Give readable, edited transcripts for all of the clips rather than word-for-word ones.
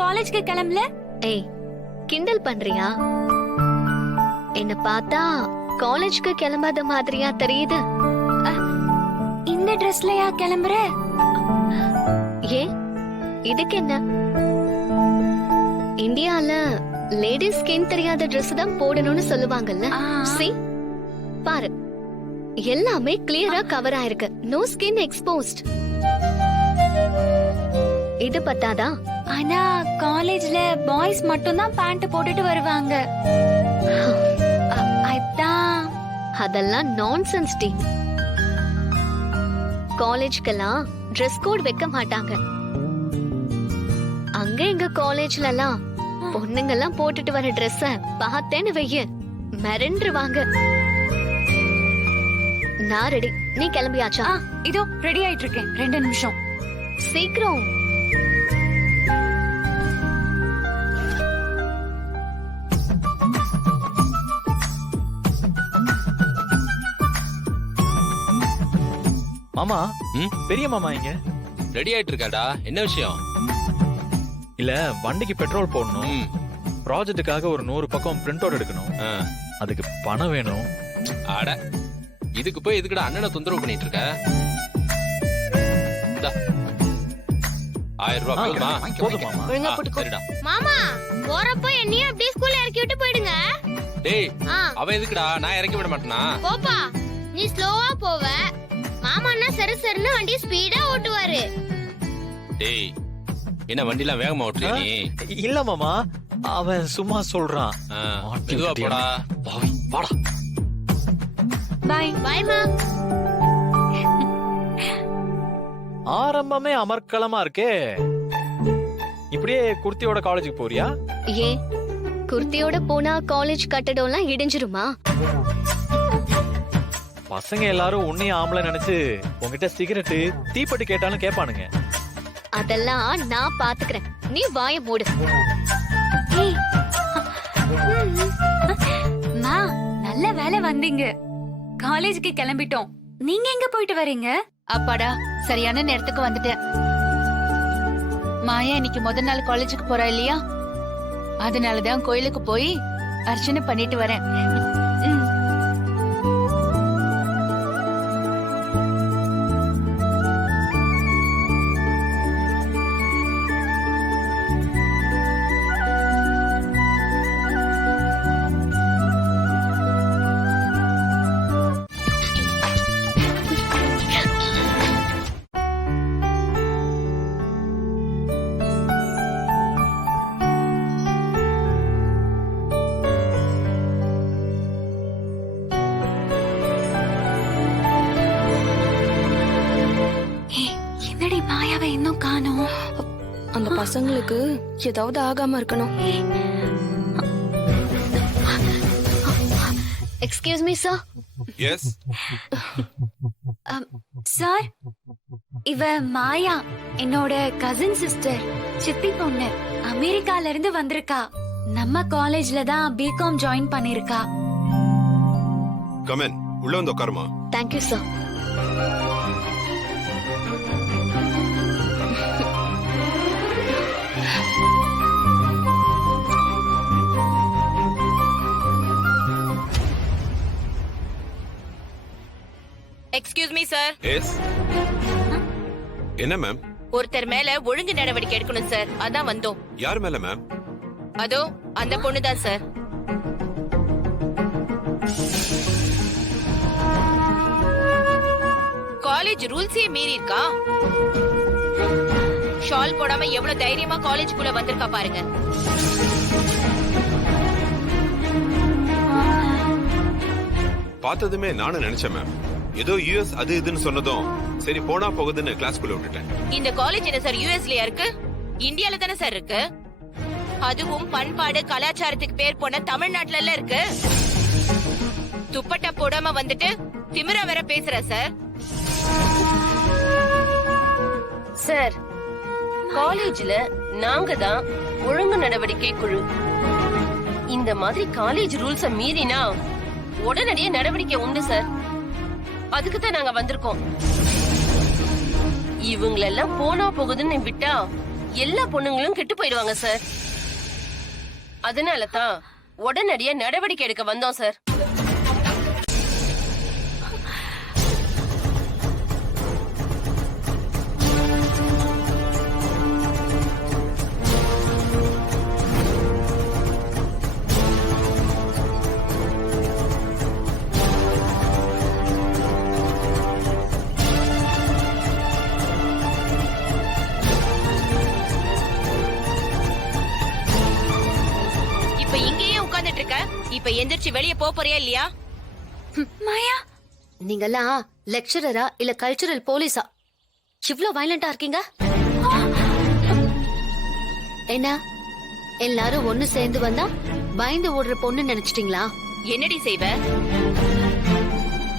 காலேஜ்க்கு கிளம்பல? ஏய், கிண்டல் பண்றியா? என்ன பார்த்தா காலேஜ்க்கு கிளம்பாத மாதிரியா தெரியுது? இந்த ட்ரெஸ்லயா கிளம்புற? ஏன், இதுக்கு என்ன? இந்தியால லேடிஸ் ஸ்கின் தெரியாத Dress தான் போடணும்னு சொல்லுவாங்கல்ல. See, பாரு, எல்லாமே கிளியரா கவர் ஆயிருக்கு. No skin exposed. இது பத்தாதா? ஆனா காலேஜ்ல பாய்ஸ் மட்டும் தான் பேண்ட் போட்டுட்டு வருவாங்க. அதான். அதெல்லாம் நான்சென்ஸ் டி. காலேஜ்க்கெல்லாம் Dress கோட் வைக்க மாட்டாங்க. அங்க எங்க காலேஜ்ல எல்லாம் பொண்ணுங்க எல்லாம் போட்டுட்டு வர Dress பார்த்தேன்னு வைய மிரண்டுருவாங்க. நான் ரெடி. நீ கிளம்பியாச்சா? இதோ ரெடி ஆயிட்டு இருக்கேன். 2 நிமிஷம். சீக்கிரம். மாமா, பெரிய மாமா இங்க ரெடி ஆயிட்டு இருக்காடா. என்ன விஷயம்? இல்ல, வண்டிக்கு பெட்ரோல் போடணும். ப்ராஜெக்ட்டுக்காக ஒரு 100 பக்கம் பிரிண்ட் அவுட் எடுக்கணும். அதுக்கு பணம் வேணும். அட, இதுக்கு போய் எதுக்குடா அண்ணனை தொந்தரவு பண்ணிட்டு இருக்க? 1000 ரூபாய் போதும் மாமா. சரிடா மாமா. போறப்ப என்னையும் அப்படியே ஸ்கூல்ல இறக்கி விட்டு போயிடுங்க. டேய், அவன் எதுக்குடா? நான் இறக்கி விட மாட்டேனா? போப்பா, நீ ஸ்லோவா போவ. மாமா அண்ணா சரி சரின்னு வண்டி ஸ்பீடா ஓட்டுவாரு. டேய், என்ன வண்டிலாம் வேகமா ஓட்டுறியா நீ? இல்ல மாமா, அவன் சும்மா சொல்றான். மெதுவா போடா. வாடா. பை. பாய்மா. ஆரம்பமே அமர்க்களமா இருக்கே. இப்படியே குர்த்தியோட காலேஜுக்கு போறியா? ஏன், குர்த்தியோட போனா காலேஜ் கட்டடம்லாம் இடிஞ்சிருமா? பசங்க எல்லாரும் உன்னையும் ஆம்பளை நினைச்சு உங்ககிட்ட சிகரெட்டு தீப்பெட்டி கேட்டாலும் கேட்பானுங்க. அதெல்லாம் நான் பாத்துக்கிறேன். நீ வாய மூடு. மா, நல்ல வேலை வந்தீங்க. காலேஜுக்கு கிளம்பிட்டோம். நீங்க எங்க போயிட்டு வரீங்க? அப்பாடா, சரியான நேரத்துக்கு வந்துட்டேன். மாயா இன்னைக்கு முதல் நாள் காலேஜுக்கு போறா இல்லையா? அதனாலதான் கோயிலுக்கு போய் அர்ச்சனை பண்ணிட்டு வரேன். என்னடி மாயாவை இன்னும் காணோம்? அந்த பசங்களுக்கு ஏதாவது ஆகாம இருக்கணும். Excuse me sir. Yes sir, இவ மாயா, என்னோட கசின் சிஸ்டர், சித்தி பொண்ணு. அமெரிக்கால இருந்து வந்திருக்கா. நம்ம காலேஜ்ல தான் பிகாம் ஜாயின் பண்ணிருக்கா. கமென், உள்ள வந்து உட்காருமா. Thank you sir. Excuse me sir. Yes. என்ன மேம்? ஒருத்தர் மேல ஒழுங்கு நடவடிக்கை எடுக்கணும் சார், அதான் வந்தோம். யார் மேல மேம்? அதோ அந்த பொண்ணுதான் சார். காலேஜ் ரூல்ஸே மீறி இருக்கா. ஷால் போடாம எவ்வளவு தைரியமா காலேஜ்குள்ள வந்திருக்கா பாருங்க. பார்த்ததுமே நானும் நினைச்சேன் மேம். ஏதோ யுஎஸ் அது இதுன்னு சொன்னதும் சரி போனா போகுதுன்னு கிளாஸ்க்குள்ள விட்டுட்டேன். இந்த காலேஜ் என்ன சார் யுஎஸ்லயா இருக்கு? இந்தியால தானே சார் இருக்கு. அதுவும் பண்பாடு கலாச்சாரத்துக்கு பேர் போன தமிழ்நாட்டுல எல்லாம் இருக்கு. துப்பட்டா போடாம வந்துட்டு திமிரா வேற பேசுற சார். சார், காலேஜ்ல நாங்க தான் ஒழுங்கு நடவடிக்கை குழு. இந்த மாதிரி காலேஜ் ரூல்ஸ மீறினா உடனடியே நடவடிக்கை உண்டு சார். அதுக்கு தான் நாங்க வந்திருக்கோம். இவங்களெல்லாம் போனா போகுதுன்னு விட்டா எல்லா பொண்ணுங்களும் கெட்டு போயிடுவாங்க சார். அதனால தான் உடனடியா நடவடிக்கை எடுக்க வந்தோம் சார். இப்ப இங்கேயே உட்கார்ந்துட்டு இருக்க. இப்ப எந்திரிச்சு வெளியே போறியா இல்லையா? மாயா, நீங்கெல்லாம் லெக்சரரா இல்ல கல்ச்சுரல் போலீஸா? இவ்ளோ வயலண்டா இருக்கீங்க? என்ன எல்லாரும் ஒண்ணு சேர்ந்து வந்தா பயந்து ஓடுற பொண்ணு நினைச்சிட்டீங்களா? என்னடி செய்வ?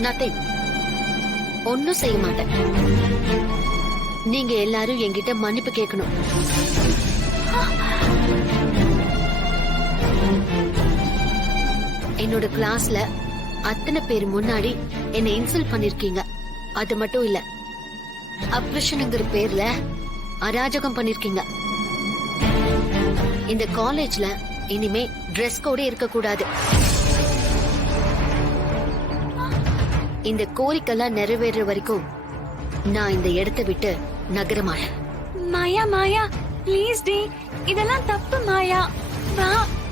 நத்திங். ஒன்னும் செய்ய மாட்டேன். நீங்க எல்லாரும் என்கிட்ட மன்னிப்பு கேட்கணும். என்னோட கிளாஸ்ல அத்தனை பேர் முன்னாடி என்ன இன்சல்ட் பண்ணிருக்கீங்க. அது மட்டும் இல்ல, அப்ரஷன்ங்கிற பேர்ல அராஜகம் பண்ணிருக்கீங்க. இந்த காலேஜ்ல இனிமே Dress கோட இருக்க கூடாது. இந்த கோரிக்கைலாம் நிறைவேற வரைக்கும் நான் இந்த இடத்தை விட்டு நகர மாட்டேன். மாயா, மாயா, ப்ளீஸ் டி, இதெல்லாம் தப்பு மாயா. வா,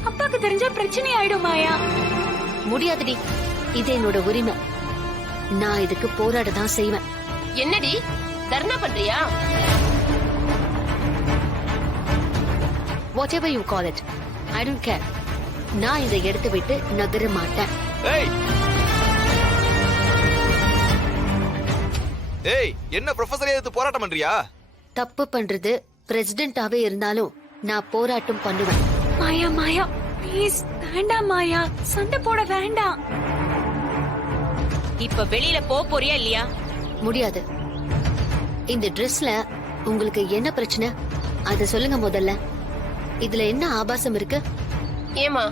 அப்பாக்கு தெரிஞ்சா பிரச்சனை ஆயிடும் மாயா. முடியாதுடி, இது என்னோட உரிமை. நான் இதுக்கு போராட தான் செய்வேன். என்னடி தர்ணா பண்றியா? Whatever you call it, I don't care. நான் இந்த இடத்தை விட்டு நகர மாட்டேன். ஏய், என்ன ப்ரொஃபசரே எடுத்து போராட்டம் பண்றியா? தப்பு பண்றது பிரசிடென்டாவே இருந்தாலும் நான் போராட்டம் பண்ணுவேன். மாயா, மாயா, ப்ளீஸ் வேண்டாம் மாயா, சண்டை போட வேண்டாம். இப்ப வெளியில போறியா இல்லையா? முடியாது. இந்த Dressல உங்களுக்கு என்ன பிரச்சனை அத சொல்லுங்க முதல்ல. இதுல என்ன ஆபாசம் இருக்கு? ஏமா,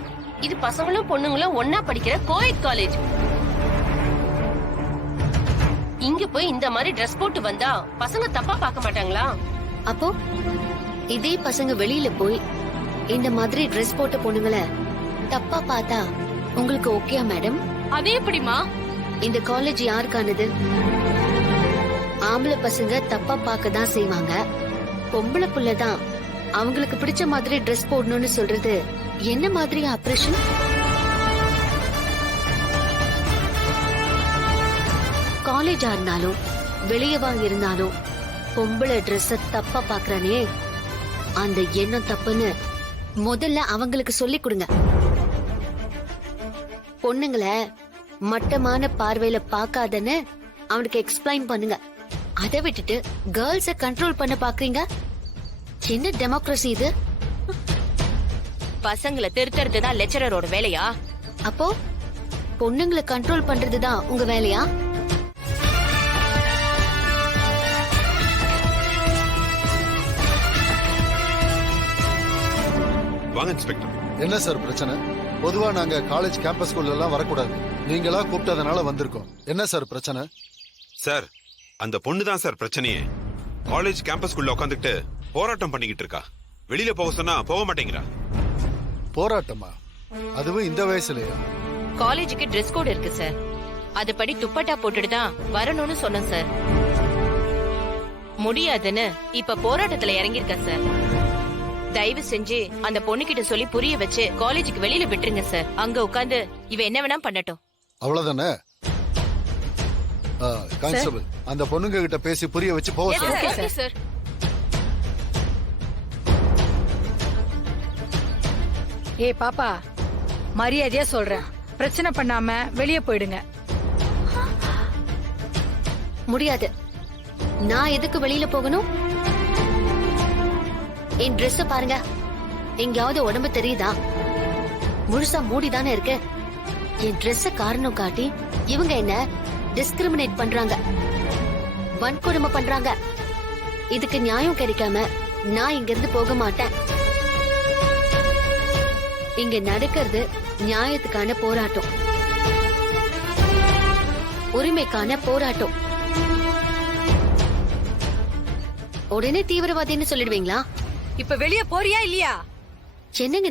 இது பசங்களும் பொண்ணுங்களும் ஒன்னா படிக்கிற கோயட் காலேஜ். இங்க போய் இந்த மாதிரி Dress போட்டு வந்தா பசங்க தப்பா பார்க்க மாட்டாங்களா? அப்போ இதே பசங்க வெளியில போய் இந்த மாதிரி Dress போட்ட பொண்ணுங்களை தப்பா பார்த்தா உங்களுக்கு ஓகேயா மேடம்? அதே எப்படிமா? இந்த காலேஜ் யாருக்கானது? ஆம்பளை பசங்க தப்பா பார்க்க தான் செய்வாங்க. பொம்பளை புள்ள தான் அவங்களுக்கு பிடிச்ச மாதிரி Dress போடணும்னு சொல்றது என்ன மாதிரி ஆப்ரேஷன்? காலேஜா இருந்தாலும் வெளியவா இருந்தாலும் பொம்பளை Dress தப்பா பாக்குறானே, அந்த எண்ணம் தப்புன்னு முதல்ல அவங்களுக்கு சொல்லி கொடுங்க. பொண்ணுங்களை மட்டமான பார்வையில பாக்காதன்னு அவனுக்கு எக்ஸ்பிளைன் பண்ணுங்க. அதை விட்டுட்டு கேர்ள்ஸ கண்ட்ரோல் பண்ண பாக்குறீங்க. என்ன டெமோக்ரஸி இது? பசங்களை திருத்துறதுதான் லெக்சரரோட வேலையா? அப்போ பொண்ணுங்களை கண்ட்ரோல் பண்றதுதான் உங்க வேலையா? வாங்க இன்ஸ்பெக்டர். என்ன சார் பிரச்சனை? பொதுவா நாங்க காலேஜ் கேம்பஸ்குள்ள எல்லாம் வரக்கூடாது. நீங்களா கூப்பிட்டதுனால வந்திருக்கோம். என்ன சார் பிரச்சனை? சார், அந்த பொண்ணு தான் சார் பிரச்சனையே. காலேஜ் கேம்பஸ்குள்ள உட்காந்துட்டு போராட்டம் பண்ணிக்கிட்டு இருக்கா. வெளியில போக சொன்னா போக மாட்டேங்கிறா. போராட்டமா? அதுவும் இந்த வயசுலயா? காலேஜுக்கு Dress கோட் இருக்கு சார். அதுபடி துப்பட்டா போட்டுட்டு தான் வரணும்னு சொன்னேன் சார். முடியாதுன்னு இப்ப போராட்டத்துல இறங்கிருக்க சார். தயவு செஞ்சு அந்த பொண்ணுகிட்ட சொல்லி புரிய வச்சு காலேஜுக்கு வெளியில விட்டுருங்க சார். அங்க உட்கார்ந்து இவ என்ன வேணா பண்ணட்டும். அவ்வளவுதானே? கான்ஸ்டபிள், அந்த பொண்ணுங்க கிட்ட பேசி புரிய வச்சு போக சொல்லுங்க. சார். ஏய் பாப்பா, மரியாதையா சொல்றேன், பிரச்சனை பண்ணாம வெளியே போயிடுங்க. முடியாது. நான் எதுக்கு வெளியில போகணும்? என் Dress பாருங்க, எங்கயாவது உடம்பு தெரியுதா? முழுசா மூடிதானே இருக்கு. என் Dress காரணம் காட்டி இவங்க என்ன டிஸ்கிரிமினேட் பண்றாங்க, வன்கொடுமை பண்றாங்க. இதுக்கு நியாயம் கிடைக்காம நான் இங்க இருந்து போக மாட்டேன். இங்க நடக்கிறது நியாயத்துக்கான போராட்டம், உரிமைக்கான போராட்டம். உடனே தீவிரவாதின்னு சொல்லிடுவீங்களா? இப்ப வெளிய போறியா இல்லையா? என்னங்க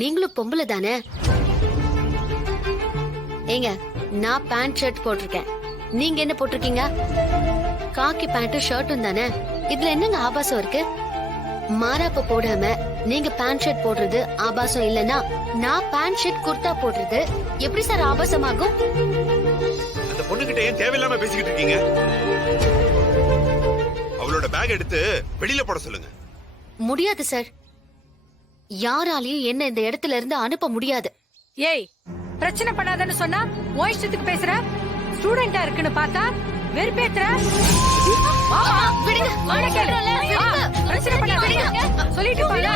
நீங்களும் பொம்பளை தானே? ஏங்க, நான் பேண்ட் ஷர்ட் போட்டிருக்கேன், நீங்க என்ன போட்டிருக்கீங்க? காக்கி பேண்ட் ஷர்ட்டும் தானே, இதுல என்னங்க ஆபாசம் இருக்கு? மாறாப்ப போடாம நீங்க பேண்ட் ஷர்ட் போடுறது ஆபாசம் இல்லனா, நான் பேண்ட் ஷர்ட் குர்தா போடுறது எப்படி சார் ஆபாசமாகும்? அந்த பொண்ணுகிட்ட ஏன் தேவையில்லாம பேசிக்கிட்டு இருக்கீங்க? அவளோட பேக் எடுத்து வெளியில போட சொல்லுங்க. முடியாது சார், யாராலையும் என்ன இந்த இடத்துல இருந்து அனுப்ப முடியாது. ஏய், பிரச்சனை பண்ணாதன்னு சொன்னா உன் இஷ்டத்துக்கு பேசுற? ஸ்டூடெண்டா இருக்குன்னு பார்த்தா வெறுப்பேத்துற? விடுங்க, பிரச்சனை பண்ணாதீங்க சொல்லிட்டு போல.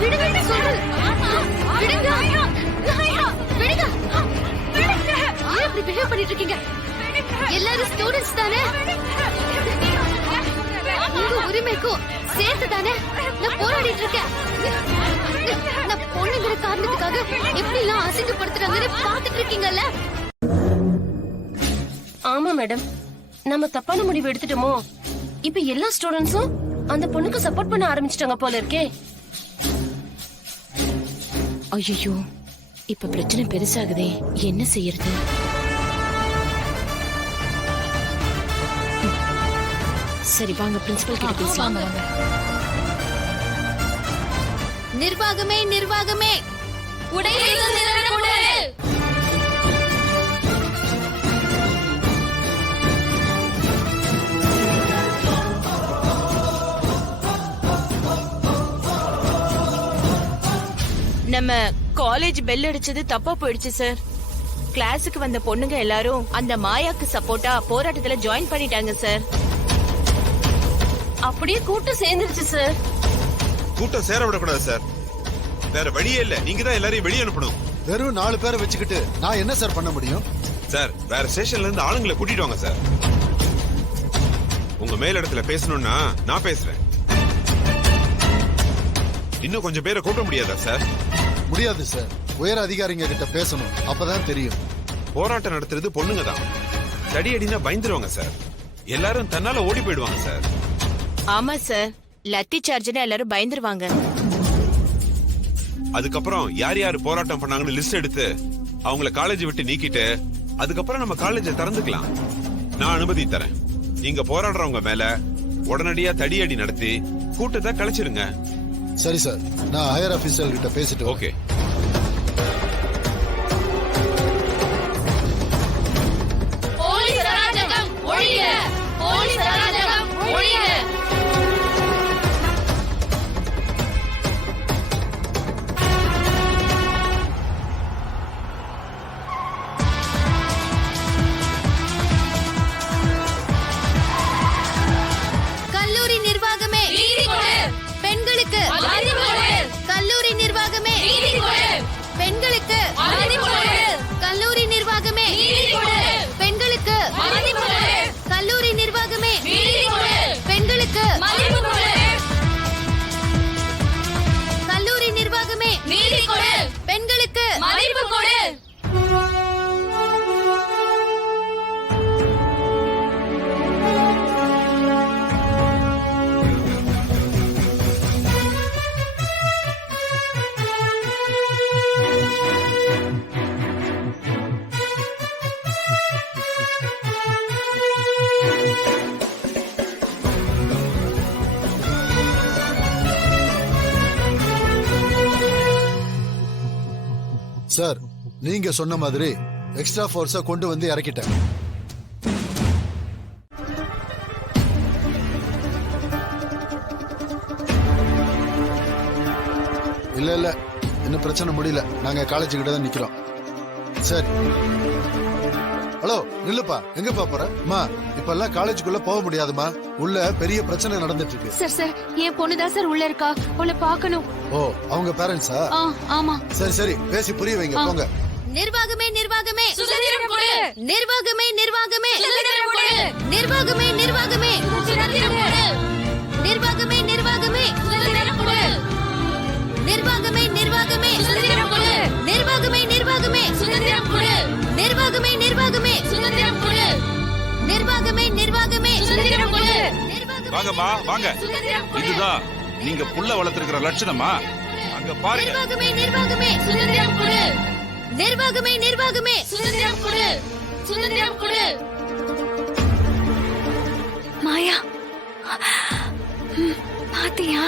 விடுங்க சொல்லு. விடுங்க. விடுங்க. ஏன் இப்படி பிஹேவ் பண்ணிட்டு இருக்கீங்க? எல்லாரும் ஸ்டூடெண்ட்ஸ் தானே, உங்க உரிமைக்கும் சேர்த்து தானே நான் போராடிட்டு இருக்கேன். நான் பொண்ணுங்கிற காரணத்துக்காக எப்படி எல்லாம் அசிங்கப்படுத்துறாங்கன்னு பாத்துட்டு இருக்கீங்கல்ல? ஆமா மேடம், நம்ம தப்பான முடிவு எடுத்துட்டோமோ? இப்ப எல்லா ஸ்டூடெண்ட்ஸும் அந்த பொண்ணுக்கு சப்போர்ட் பண்ண ஆரம்பிச்சிட்டாங்க போல இருக்கே. ஐயோ, இப்ப பிரச்சனை பெருசாகுதே, என்ன செய்யறது? சரி வாங்க, பிரின்சிபல் கிட்ட பேசலாம். நிர்வாகமே நம்ம காலேஜ் பெல் அடிச்சது தப்பா போயிடுச்சு சார். கிளாஸுக்கு வந்த பொண்ணுங்க எல்லாரும் அந்த மாயாக்கு சப்போர்ட்டா போராட்டத்துல ஜாயின் பண்ணிட்டாங்க சார். அப்படியே கூட்டம் சேர்ந்துருச்சு சார். கூட்டம் சேர விடக்கூடாது சார், வேற வழியே இல்ல. நீங்க தான் எல்லாரையும் வெளியே அனுப்பணும். வெறும் 4 பேரை வச்சுக்கிட்டு நான் என்ன சார் பண்ண முடியும்? சார், வேற ஸ்டேஷன்ல இருந்து ஆளுங்களை கூட்டிட்டு வாங்க சார். உங்க மேல் இடத்துல பேசணும்னா நான் பேசுறேன். இன்னும் கொஞ்சம் பேரை கூட்ட முடியாதா சார்? முடியாது சார், உயர் அதிகாரிங்க கிட்ட பேசணும், அப்பதான் தெரியும். போராட்டம் நடத்துறது பொண்ணுங்க தான். தடி அடினா பயந்துருவாங்க சார். எல்லாரும் தன்னால ஓடி போயிடுவாங்க சார். ஆமா சார், லத்தி சார்ஜ்னா எல்லாரும் பயந்துருவாங்க. அதுக்கப்புறம் யார் யாரு போராட்டம் பண்ணாங்கன்னு லிஸ்ட் எடுத்து அவங்கள காலேஜ் விட்டு நீக்கிட்டு அதுக்கப்புறம் நம்ம காலேஜை திறந்துக்கலாம். நான் அனுமதி தரேன். நீங்க போராடுறவங்க மேல உடனடியா தடியடி நடத்தி கூட்டத்தை கலைச்சிருங்க. சரி சார், நான் ஹையர் ஆபீசர் கிட்ட பேசிட்டு. ஓகே. கல்லூரி நிர்வாகமே பெண்களுக்கு, கல்லூரி நிர்வாகமே பெண்களுக்கு, கல்லூரி நிர்வாகமே பெண்களுக்கு, கல்லூரி நிர்வாகமே பெண்களுக்கு, கல்லூரி நிர்வாகமே பெண்களுக்கு. சார், நீங்க சொன்ன மாதிரி எக்ஸ்ட்ரா போர்ஸ கொண்டு வந்து இறக்கிட்டேன். இல்ல இன்னும் பிரச்சனை முடியல, நாங்க காலேஜ் கிட்ட தான் நிக்கிறோம். சரி. ஹலோ, நில்லுப்பா, எங்கப்பா போற? அம்மா, இப்ப எல்லாம் காலேஜுக்குள்ள போக முடியாதுமா, உள்ள பெரிய பிரச்சனை நடந்துட்டு இருக்கு. சார் என் பொண்ணுதான் சார் உள்ள இருக்கா, உள்ள பாக்கணும். ஓ, அவங்க பேரண்ட்ஸா? ஆமா. சரி, பேசி புரிய வைங்க, போங்க. நிர்வாகமே சுதந்திரம் கொடு. நிர்வாகமே சுதந்திரம் கொடு. நிர்வாகமே சுதந்திரம் கொடு. நிர்வாகமே சுதந்திரம் கொடு. நிர்வாகமே சுதந்திரம் கொடு. நிர்வாகமே சுதந்திரம் கொடு. நிர்வாகமே சுதந்திரம் கொடு. நிர்வாகமே சுதந்திரம் கொடு. வாங்கம்மா வாங்க. இதுதான் நீங்க புள்ள வளர்த்திருக்கிற லட்சணமா? அங்க பாருங்க. நிர்வாகமே நிர்வாகமே சுதந்திரம் கொடு. நிர்வாகமே நிர்வாகமே சுதந்திரம் கொடு. சுதந்திரம் கொடு. மாயா பாத்தியா?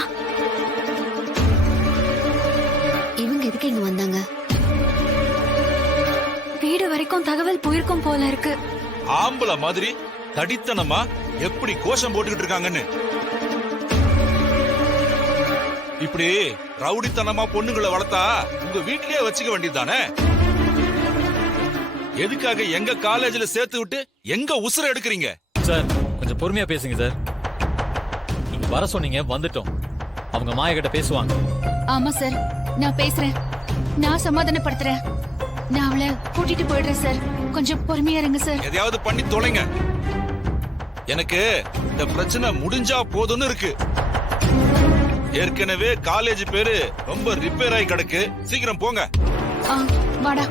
இவங்க எதுக்கு இங்க வந்தாங்க? வீடு வரைக்கும் தகவல் போயிருக்கும் போல இருக்கு. ஆம்பளை மாதிரி தடித்தனமா எப்படி கோஷம் போட்டுக்கிட்டு இருக்காங்கன்னு. இப்படி ரவுடித்தனமா பொண்ணுங்களை வளர்த்தா உங்க வீட்லயே வச்சுக்க வேண்டியதுதானே? எதுக்காக எங்க காலேஜ்ல சேர்த்து விட்டு எங்க உசுர எடுக்கிறீங்க? சார் கொஞ்சம் பொறுமையா பேசுங்க சார். நீங்க வர சொன்னீங்க, வந்துட்டோம். அவங்க மாயா கிட்ட பேசுவாங்க. ஆமா சார், நான் பேசுறேன். நான் சமாதானப்படுத்துறேன். நான் அவளை கூட்டிட்டு போயிடுறேன் சார். கொஞ்சம் பொறுமையா இருங்க சார். எதையாவது பண்ணி தொலைங்க. எனக்கு இந்த பிரச்சனை முடிஞ்சா போதும்னு இருக்கு. ஏற்கனவே காலேஜ் பேரு ரொம்ப ரிப்பேர் ஆகி கிடக்கு. சீக்கிரம் போங்க. வாடா.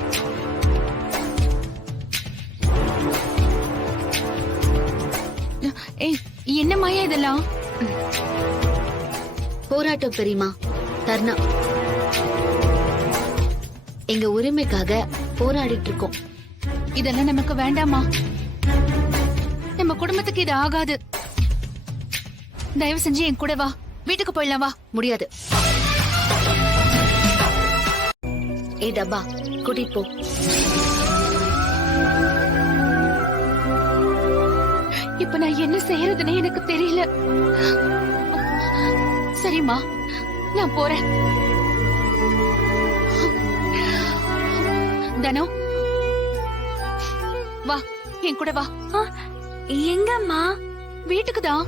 ஏய், என்ன மாயா இதெல்லாம்? போராட்டம் பெரியமா, தர்ணா. எங்க உரிமைக்காக போராடிட்டு இருக்கோம். இதெல்லாம் நமக்கு வேண்டாமா? நம்ம குடும்பத்துக்கு இது ஆகாது. தயவு செஞ்சு என் கூட வா. வீட்டுக்கு போயிடலாம் வா. முடியாது. ஏ டப்பா, கூட்டிட்டு போ. இப்ப நான் என்ன செய்யறதுன்னு எனக்கு தெரியல. சரிம்மா, நான் போறேன். தனோ, வா என் கூட வா. எங்கம்மா? வீட்டுக்கு தான்.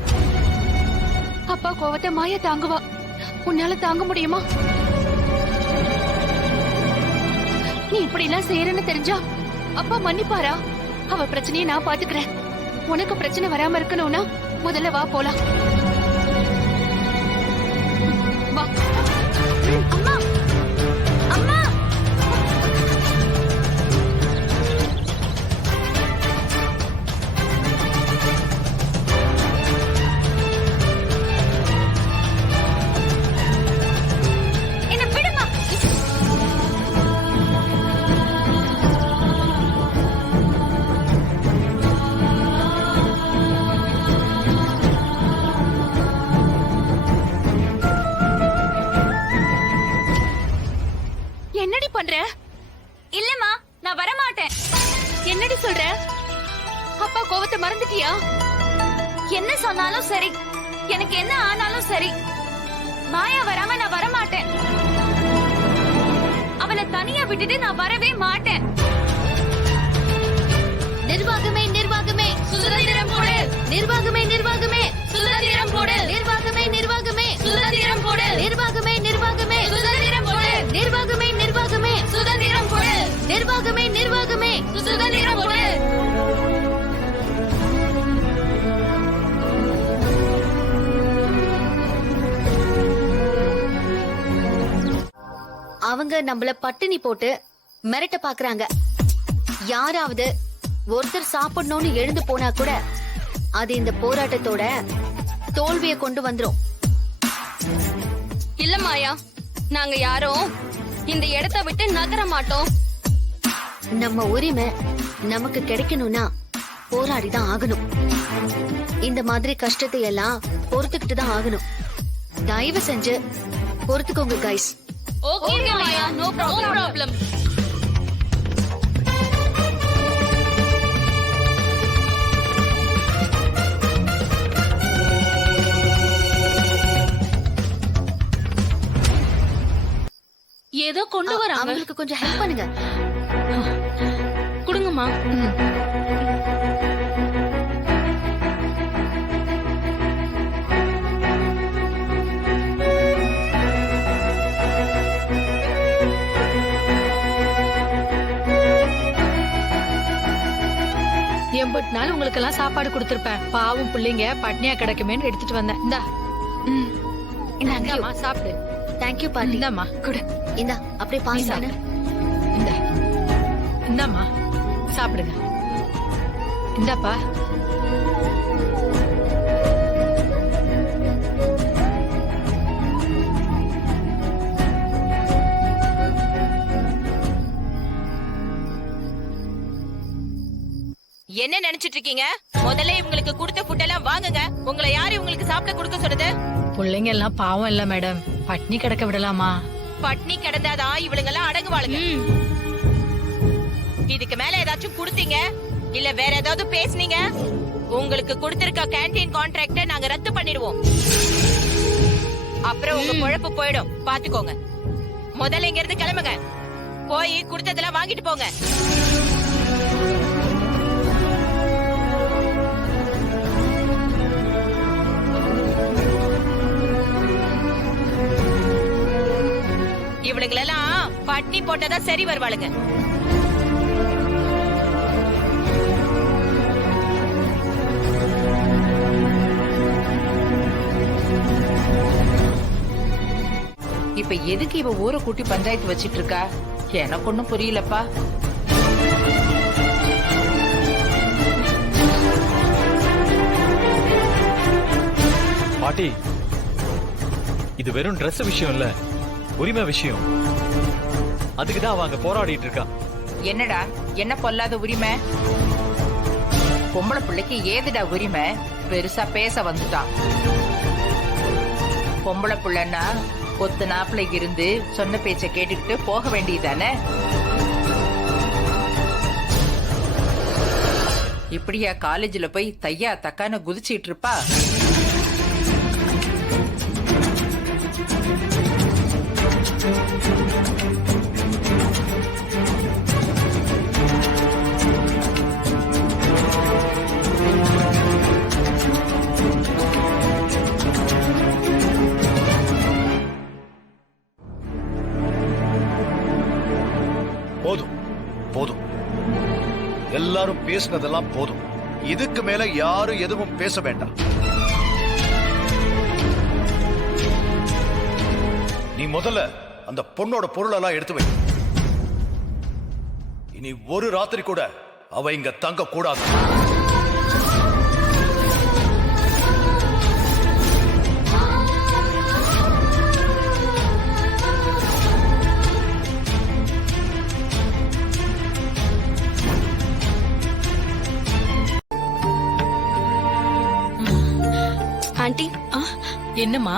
அப்பா கோவத்தை மாயா தாங்குவா. உன்னால தாங்க முடியுமா? நீ இப்படி எல்லாம் செய்யறன்னு தெரிஞ்சா அப்பா மன்னிப்பாரா? அவ பிரச்சனையை நான் பாத்துக்கிறேன். உனக்கு பிரச்சனை வராம இருக்கணும்னா முதல்ல வா போலாம். வா. அம்மா அம்மா என்ன விடுமா? என்னடி பண்ற? இல்லம்மா, நான் வரமாட்டேன். என்னடி சொல்ற? அப்பா கோவத்தை மறந்துட்டியா? என்ன சொன்னாலும் சரி, எனக்கு என்ன ஆனாலும் சரி, மாயா வராம நான் வரமாட்டேன். அவளை தனியா விட்டுட்டு நான் வரவே மாட்டேன். நிர்வாகமே நிர்வாகமே சுதந்திரம் கொடு. நிர்வாகமே நிர்வாகமே சுதந்திரம் கொடு. நிர்வாகமே நிர்வாகமே சுதந்திரம் கொடு. நிர்வாகமே நிர்வாகமே சுதந்திரம் கொடு. நிர்வாகமே நிர்வாகமே சுதந்திரம் கொடு. நிர்வாகமே நிர்வாகமே சுதந்திரம் கொடு. அவங்க நம்மள பட்டினி போட்டு மிரட்ட பாக்குறாங்க. யாராவது ஒருத்தர் சாப்பிடணும்னு எழுந்து போனா கூட அது இந்த போராட்டத்தோட தோல்வியை கொண்டு வந்துரும். இல்ல மாயா, நாங்க யாரும் இந்த இடத்தை விட்டு நகர மாட்டோம். நம்ம உரிமை நமக்கு கிடைக்கணும்னா போராடிதான் ஆகணும். இந்த மாதிரி கஷ்டத்தை எல்லாம் பொறுத்துக்கிட்டு தான் ஆகணும். தயவு செஞ்சு பொறுத்துக்கோங்க கைஸ். ஓகே மாயா, நோ ப்ராப்ளம். ஏதோ கொண்டு வராங்க. அவங்களுக்கு கொஞ்சம் ஹெல்ப் பண்ணுங்க. கொடுங்கம்மா. எம்பட்டு நாள் உங்களுக்கு எல்லாம் சாப்பாடு கொடுத்திருப்பேன். பாவம் பிள்ளைங்க பட்னியா கிடக்குமேன்னு எடுத்துட்டு வந்தேன். இந்தா. இந்தாம்மா சாப்பிடு. தேங்க்யூ பாட்டி. இந்தாம்மா கொடு. இந்தா அப்படியே பாஸ் பண்ணு. இந்தா. இந்தாம்மா சாப்பிடுங்க. இந்தாப்பா. என்ன நினைச்சிட்டு இருக்கீங்க? முதல்ல இவங்களுக்கு கொடுத்த ஃபுட் எல்லாம் வாங்குங்க. உங்களை யாரு இவங்களுக்கு சாப்பிட கொடுக்க சொன்னது? பிள்ளைங்க எல்லாம் பாவம் இல்ல மேடம், பட்னி கிடக்க விடலாமா? பட்னி கிடந்தாதான் இவளுங்க எல்லாம் அடங்குவாளுங்க. இதுக்கு மேல ஏதாச்சும் கொடுத்தீங்க இல்ல வேற ஏதாவது பேசுனீங்க, உங்களுக்கு கொடுத்திருக்க கேண்டீன் கான்ட்ராக்ட நாங்க ரத்து பண்ணிடுவோம். அப்புறம் உங்க பொழப்பு போயிடும், பாத்துக்கோங்க. முதல்ல இங்க இருந்து கிளம்புங்க, போய் கொடுத்ததெல்லாம் வாங்கிட்டு போங்க. இவளுங்களெல்லாம் பட்னி போட்டதா சரி வருவாளுங்க. இப்ப எதுக்கு இவ ஊரை கூட்டி பஞ்சாயத்து வச்சிட்டு இருக்கா? எனக்கு ஒண்ணும் புரியலப்பா. பாட்டி, இது வெறும் Dress விஷயம் இல்ல, உரிமை விஷயம். அதுக்குதான் அவங்க போராடிட்டு இருக்கா. என்னடா என்ன பொல்லாத உரிமை? பொம்பளை பிள்ளைக்கு ஏதுடா உரிமை? பெருசா பேச வந்துட்டான். பொம்பளை பிள்ளைன்னா கொத்து நாப்புல இருந்து சொன்ன பேச்ச கேட்டுக்கிட்டு போக வேண்டியதானே? இப்படியா காலேஜ்ல போய் தையா தக்கான குதிச்சிட்டு இருப்பா? போதும் போதும், எல்லாரும் பேசினதெல்லாம் போதும். இதுக்கு மேல யாரும் எதுவும் பேச வேண்டாம். நீ முதல்ல அந்த பொண்ணோட பொருளெல்லாம் எடுத்து வை. இனி ஒரு ராத்திரி கூட அவ இங்க தங்க கூடாது. ஆண்டி, என்னம்மா?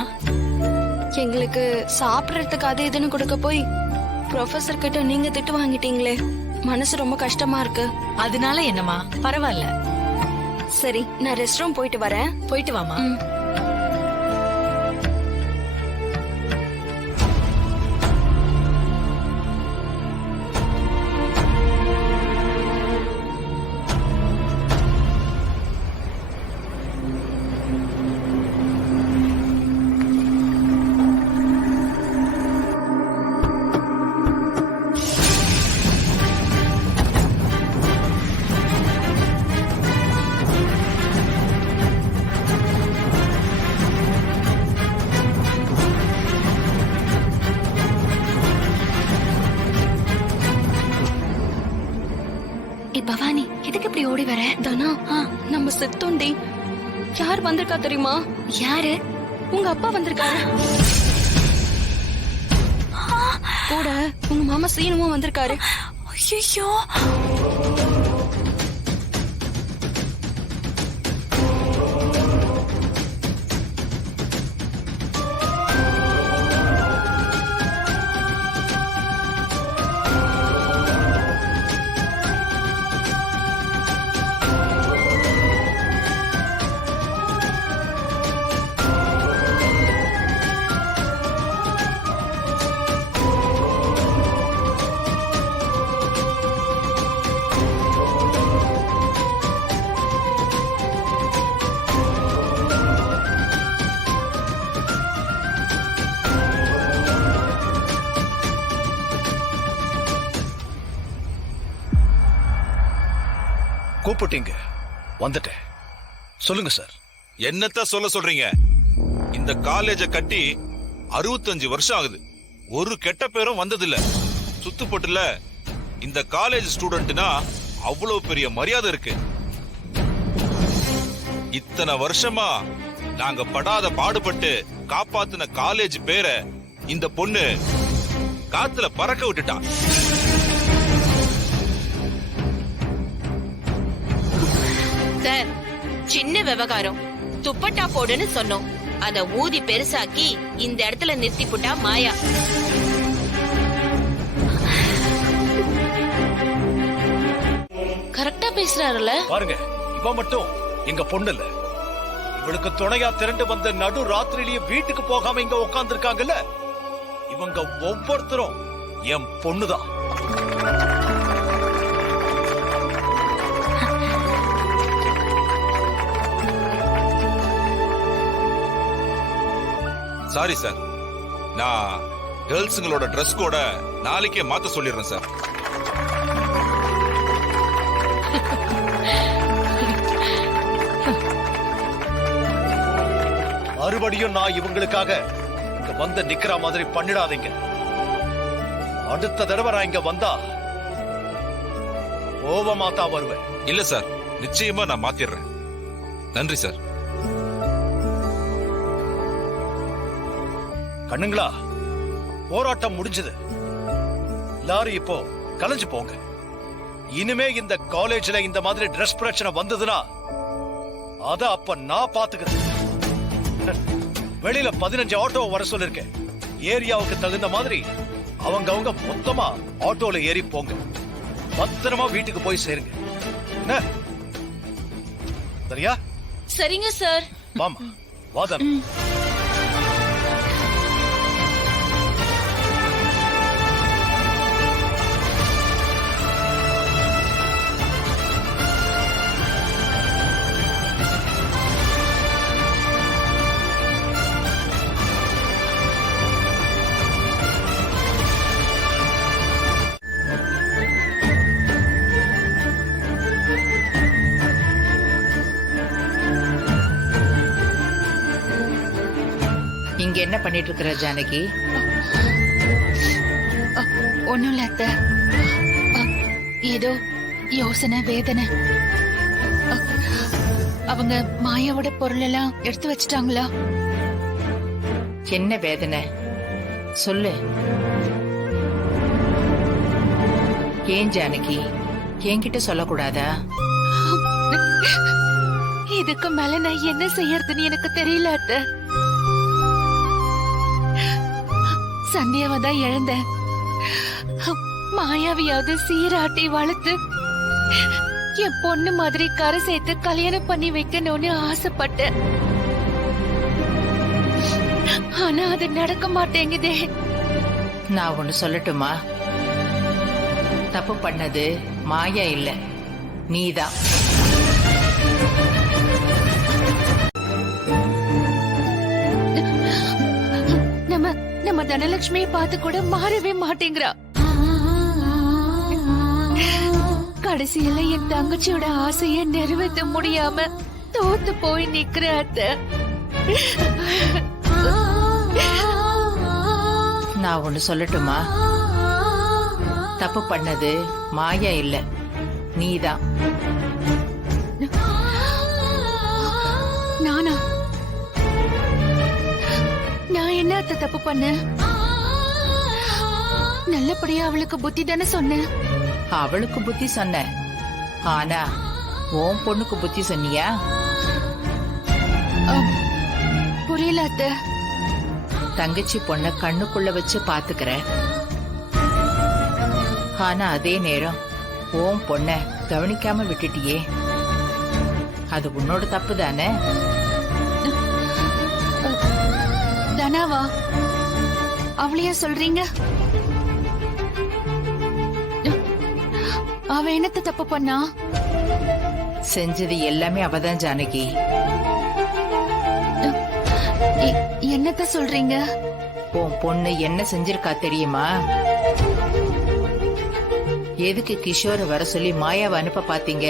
எங்களுக்கு சாப்பிடறதுக்கு அது இதுன்னு கொடுக்க போய் ப்ரொஃபசர் கிட்ட நீங்க திட்டு வாங்கிட்டீங்களே, மனசு ரொம்ப கஷ்டமா இருக்கு. அதனால என்னம்மா? பரவாயில்ல. சரி, நான் ரெஸ்ட் ரூம் போயிட்டு வரேன். போயிட்டு வாமா. பவானி, எதுக்கு இப்படி ஓடி வர? தானா, நம்ம செத்தோண்டி. யார் வந்திருக்கா தெரியுமா? யாரு? உங்க அப்பா வந்திருக்காரு. கூட உங்க மாமா சீனுவும் வந்திருக்காரு. ஐயோ, கூப்பிட்டீங்க, வந்துட்டேன். சொல்லுங்க சார். என்னத்த சொல்ல சொல்றீங்க? இந்த காலேஜ கட்டி 65 வருஷம் ஆகுது, ஒரு கெட்ட பேரும் வந்ததில்ல. சுத்துப்பட்டுல இந்த காலேஜ் ஸ்டூடெண்ட்னா அவ்வளவு பெரிய மரியாதை இருக்கு. இத்தனை வருஷமா நாங்க படாத பாடுபட்டு காப்பாத்தின காலேஜ் பேரை இந்த பொண்ணு காத்துல பறக்க விட்டுட்டா. சார், சின்ன விவகாரம், துப்பட்டா போடுன்னு சொன்னோம். அத ஊதி பெருசாக்கி இந்த இடத்துல நிறுத்தி புட்டா மாயா. கரெக்டா பேசுறாருல. பாருங்க, இவ மட்டும் எங்க பொண்ணு இல்ல. இவளுக்கு துணையா திரண்டு வந்த நடு ராத்திரிலேயே வீட்டுக்கு போகாம இங்க உட்கார்ந்து இருக்காங்கல்ல, இவங்க ஒவ்வொருத்தரும் என் பொண்ணுதான். சாரி சார், நான் கேர்ள்ஸுங்களோட ட்ரெஸ் கோட நாளைக்கே மாத்த சொல்லிடுறேன் சார். மறுபடியும் நான் இவங்களுக்காக இங்க வந்து நிக்கிற மாதிரி பண்ணிடாதீங்க. அடுத்த தடவை நான் இங்க வந்தா கோபமா தான் வருவேன். இல்ல சார், நிச்சயமா நான் மாத்திடுறேன். நன்றி சார். கண்ணுங்களா, போராட்டம் முடிஞ்சது. எல்லாரும் இப்போ கலைஞ்சு போங்க. இனிமே இந்த காலேஜ்ல இந்த மாதிரி ட்ரெஸ் பிரச்சனை வந்ததுன்னா அத அப்ப நான் பாத்துக்கிறேன். வெளியில 15 ஆட்டோ வர சொல்லிருக்கேன். ஏரியாவுக்கு தகுந்த மாதிரி அவங்க மொத்தமா ஆட்டோல ஏறி போங்க. பத்திரமா வீட்டுக்கு போய் சேருங்க. என்ன? சரியா? சரிங்க சார். வாமா, வாதம். இங்க என்ன பண்ணிட்டு இருக்கிற ஜானகி? ஒண்ணும் இல்ல அத்தை. ஏதோ யோசனை வேதனை. அவங்க மாயாவோட பொருள் எல்லாம் எடுத்து வச்சிட்டாங்களா? என்ன வேதனை சொல்லு. ஏன் ஜானகி என்கிட்ட சொல்லக்கூடாதா? இதுக்கு மேல நான் என்ன செய்யறதுன்னு எனக்கு தெரியல அத்தை. சந்தியாவை தான் இழந்தேன். மாயாவியாவது சீராட்டி வளர்த்து என் பொண்ணு மாதிரி கரை சேர்த்து கல்யாணம் பண்ணி வைக்கணும்னு ஆசைப்பட்டேன். ஆனா அது நடக்க மாட்டேங்குதே. நான் ஒண்ணு சொல்லட்டுமா? தப்பு பண்ணது மாயா இல்ல, நீதான். நம்ம தனலட்சுமியை பார்த்து கூட மாறவே மாட்டேங்கிறா. கடைசியில என் தங்கச்சியோட ஆசைய நிறைவேற்ற முடியாம தோத்து போய் நிக்கிற அத்தை. நான் ஒண்ணு சொல்லட்டுமா? தப்பு பண்ணது மாயா இல்ல, நீதான். நானா? நான் என்ன அத்தை தப்பு பண்ண? நல்லபடியா அவளுக்கு புத்தி தானே சொன்னேன். அவளுக்கு புத்தி சொன்ன, ஆனா உன் பொண்ணுக்கு புத்தி சொன்னியா? புரியல அத்தை. தங்கச்சி பொண்ண கண்ணுக்குள்ள வச்சு பாத்துக்கிற, ஆனா அதே நேரம் உன் பொண்ண கவனிக்காம விட்டுட்டியே. அது உன்னோட தப்பு தானே? தனாவா? அவளையா சொல்றீங்க? அவ என்னத்த தப்பு பண்ணா? செஞ்சது எல்லாமே அவதான் ஜானகி. என்னத்த சொல்றீங்க? உன் பொண்ணு என்ன செஞ்சிருக்கா தெரியுமா? எதுக்கு கிஷோரை வர சொல்லி மாயாவை அனுப்ப பாத்தீங்க?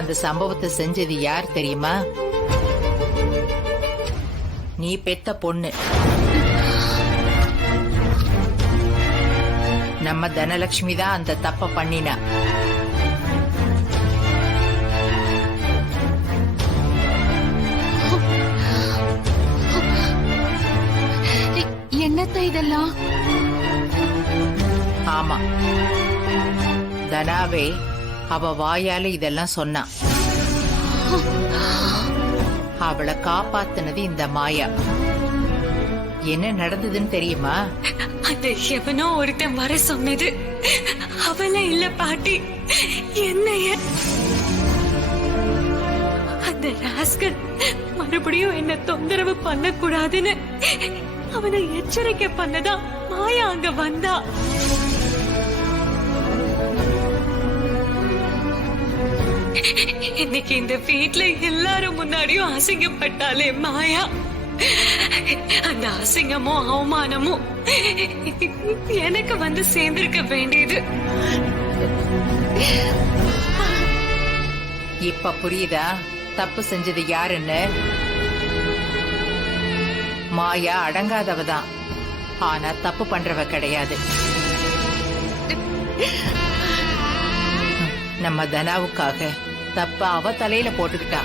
அந்த சம்பவத்தை செஞ்சது யார் தெரியுமா? நீ பெத்த பொண்ணு. நம்ம தனலட்சுமி தான் அந்த தப்ப பண்ணினா. என்னத்த இதெல்லாம்? ஆமா, தனாவே அவ வாயால இதெல்லாம் சொன்னா. அவளை காப்பாத்துனது இந்த மாயா. என்ன நடந்ததுன்னு தெரியுமா? அந்த எவனோ ஒருத்தன் வர சொன்னது அவள இல்ல பாட்டி, என்னைய. அந்த ராஸ்கல் மறுபடியும் என்ன தொந்தரவு பண்ண கூடாதுன்னு அவனை எச்சரிக்கை பண்ணதான் மாயா அங்க வந்தா. இன்னைக்கு இந்த வீட்ல எல்லாரும் முன்னாடியும் அசிங்கப்பட்டாலே மாயா. அந்த அசிங்கமும் அவமானமும் எனக்கு வந்து சேர்ந்திருக்க வேண்டியது. இப்ப புரியுதா தப்பு செஞ்சது யாருன்னு? மாயா அடங்காதவதான், ஆனா தப்பு பண்றவ கிடையாது. நம்ம தனாவுக்காக தப்ப அவ தலையில போட்டுக்கிட்டா.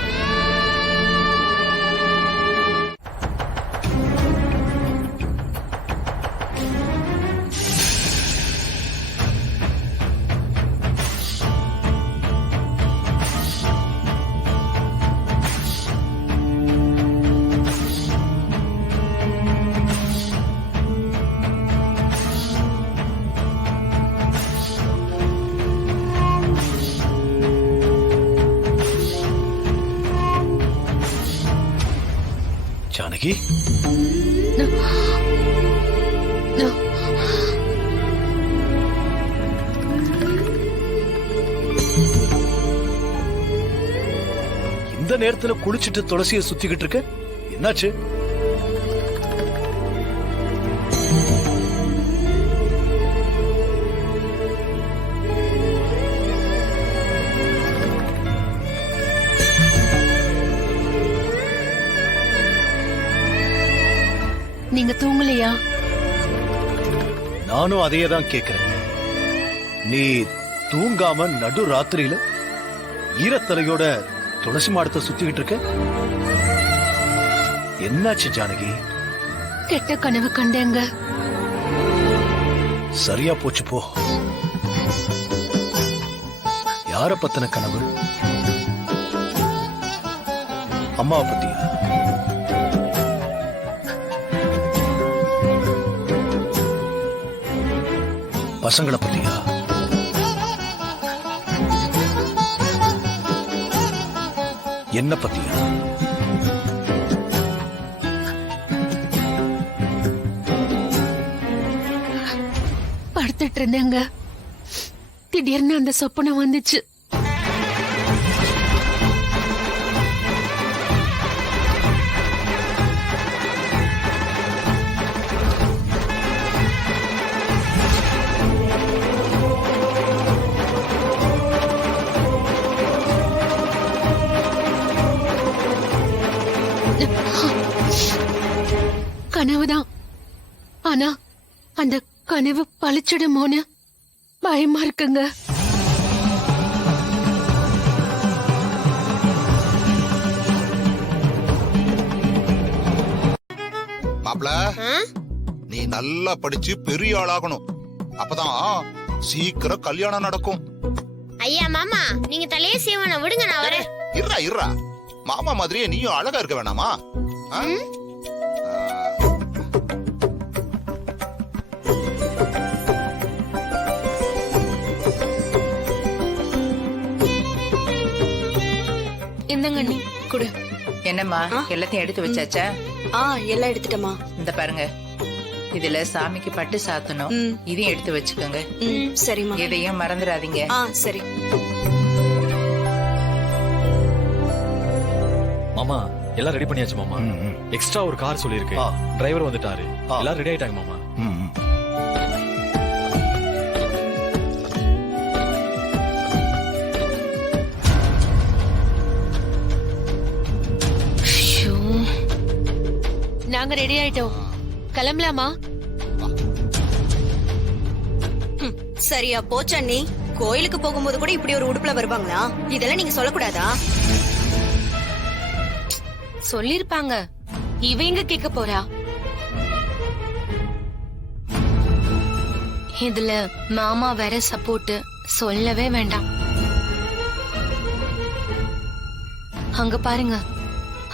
ஜானகி, இந்த நேரத்துல குளிச்சிட்டு துளசிய சுத்திக்கிட்டு இருக்க, என்னாச்சு? நீங்க தூங்கலையா? நானும் அதையே தான் கேக்குறேன். நீ தூங்காம நடு ராத்திரியில ஈரத்தலையோட துளசி மாடத்தை சுத்திக்கிட்டு இருக்க, என்னாச்சு ஜானகி? கெட்ட கனவு கண்டேங்க. சரியா போச்சு போ. யார பத்தின கனவு? அம்மாவை பத்தியா? பசங்களை பத்தியா? என்ன பத்தியா? படுத்துட்டு இருந்தேங்க, திடீர்னு அந்த சொப்பனம் வந்துச்சு. கனவுதான், ஆனா அந்த கனவு பழிச்சிடுமோன்னு பயமா இருக்குங்க. மாப்ள, நீ நல்லா படிச்சு பெரிய ஆளாகணும். அப்பதான் சீக்கிரம் கல்யாணம் நடக்கும். ஐயா மாமா, நீங்க தலையே சீவன விடுங்க, நான் வரேன். இருறா, மாமா மாதிரியே நீயும் அழகா இருக்க வேணாமா? இந்தங்க நீ குடு. என்னம்மா எல்லாத்தையும் எடுத்து வச்சாச்சா? எல்லாம் எடுத்துட்டமா. இந்த பாருங்க, இதுல சாமிக்கு பட்டு சாத்தணும், இதையும் எடுத்து வச்சுக்கோங்க. சரிம்மா. இதையும் மறந்துடாதீங்க. சரி மாமா, எல்லாம் ரெடி பண்ணியாச்சு மாமா. எக்ஸ்ட்ரா ஒரு கார் சொல்லிருக்கு, டிரைவர் வந்துட்டாரு, எல்லாம் ரெடி ஆயிட்டாங்க மாமா. நாங்க ரெடி ஆயிட்டோம், கிளம்பலாமா? சரியா போச்சா? நீ கோயிலுக்கு போகும்போது கூட இப்படி ஒரு உடுப்புல வருவாங்களா? இதெல்லாம் நீங்க சொல்லக்கூடாதா? சொல்லிருப்பாங்க, இவ எங்க கேட்க போறா? இதுல மாமா வேற சப்போர்ட், சொல்லவே வேண்டாம். அங்க பாருங்க,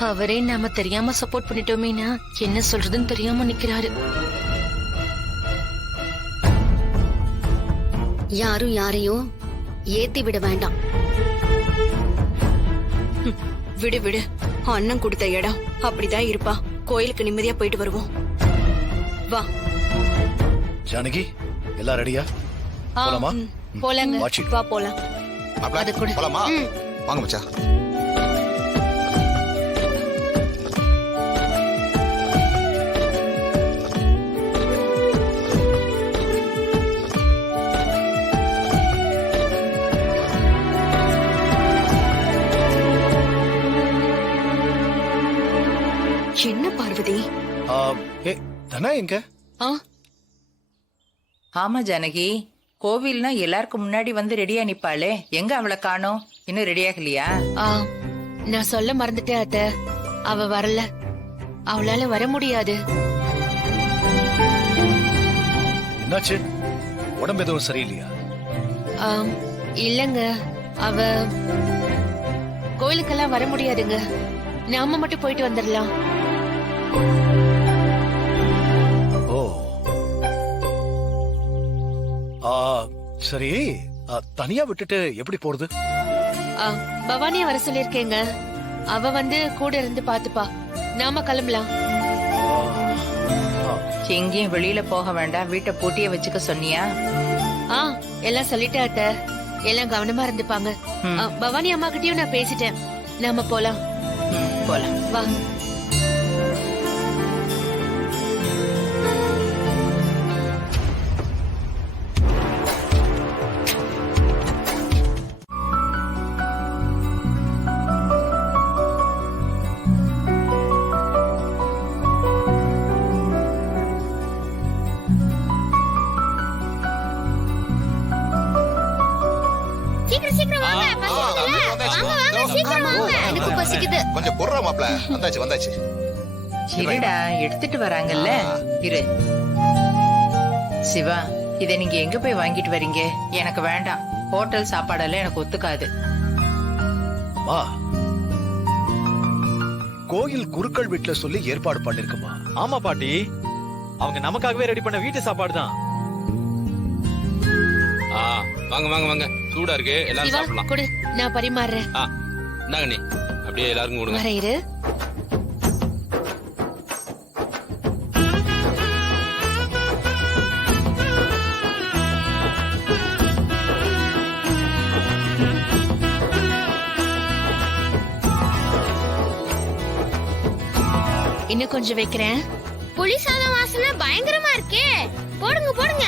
அவரே நாம தெரியாம சப்போர்ட் பண்ணிட்டோமேனா என்ன சொல்றதுன்னு தெரியாம நிக்கிறாரு. யாரும் யாரையும் ஏத்தி விட வேண்டாம். விடு விடு, அண்ணன் கொடுத்த இடம் அப்படிதான் இருப்பா. கோயிலுக்கு நிம்மதியா போயிட்டு வருவோம். வா ஜானகி, எல்லாம் ரெடியா? போலாமா? போலாங்க. வாட்சி. வா போலாம். அது கூட போலாமா? வாங்க மச்சா. என்ன பார்வதி? தனா எங்க? ஆமா ஜானகி, கோவில்னா எல்லாருக்கும் முன்னாடி வந்து ரெடியா நிப்பாளே, எங்க அவளை காணோம்? இன்னும் ரெடி ஆகலையா? நான் சொல்ல மறந்துட்டேன் அத்தை, அவ வரல. அவளால வர முடியாது. என்னாச்சு? உடம்பு எதுவும் சரியில்லையா? இல்லங்க, அவ கோயிலுக்கெல்லாம் வர முடியாதுங்க. நாம மட்டும் போயிட்டு வந்துடலாம். ஓ, சரி. தனியா விட்டுட்டு எப்படி போறது? பவானிய வர சொல்லிருக்கேங்க. அவ வந்து கூட இருந்து பாத்துப்பா. நாம கிளம்பலாம். எங்கேயும் வெளியில போக வேண்டாம், வீட்டை பூட்டியே வச்சுக்க சொன்னியா? எல்லாம் சொல்லிட்டேன் அத்தை. எல்லாம் கவனமா இருந்துப்பாங்க. பவானி அம்மா கிட்டயும் நான் பேசிட்டேன். நாம போலாம். போலாம், வா. எனக்கு பசிக்குது. கொஞ்சம் பொறுறா மாப்ள. வந்தாச்சு வந்தாச்சு. இருடா, எடுத்துட்டு வராங்கல்ல, இரு. சிவா, இதை நீங்க எங்க போய் வாங்கிட்டு வரீங்க? எனக்கு வேண்டாம். ஹோட்டல் சாப்பாடெல்லாம் எனக்கு ஒத்துக்காது. கோயில் குருக்கள் வீட்டுல சொல்லி ஏற்பாடு பண்ணிருக்குமா? ஆமா பாட்டி, அவங்க நமக்காகவே ரெடி பண்ண வீட்டு சாப்பாடு தான். வாங்க வாங்க வாங்க, சூடா இருக்கு, எல்லாரும் சாப்பிடலாம். கொடு, நான் பரிமாறுறேன். இந்தாங்க நீ, அப்படியே எல்லாருக்கும் கொடுங்க. வர இரு. இன்னும் கொஞ்சம் வைக்கிறேன். புளி சாதம் வாசனை பயங்கரமா இருக்கே. போடுங்க போடுங்க.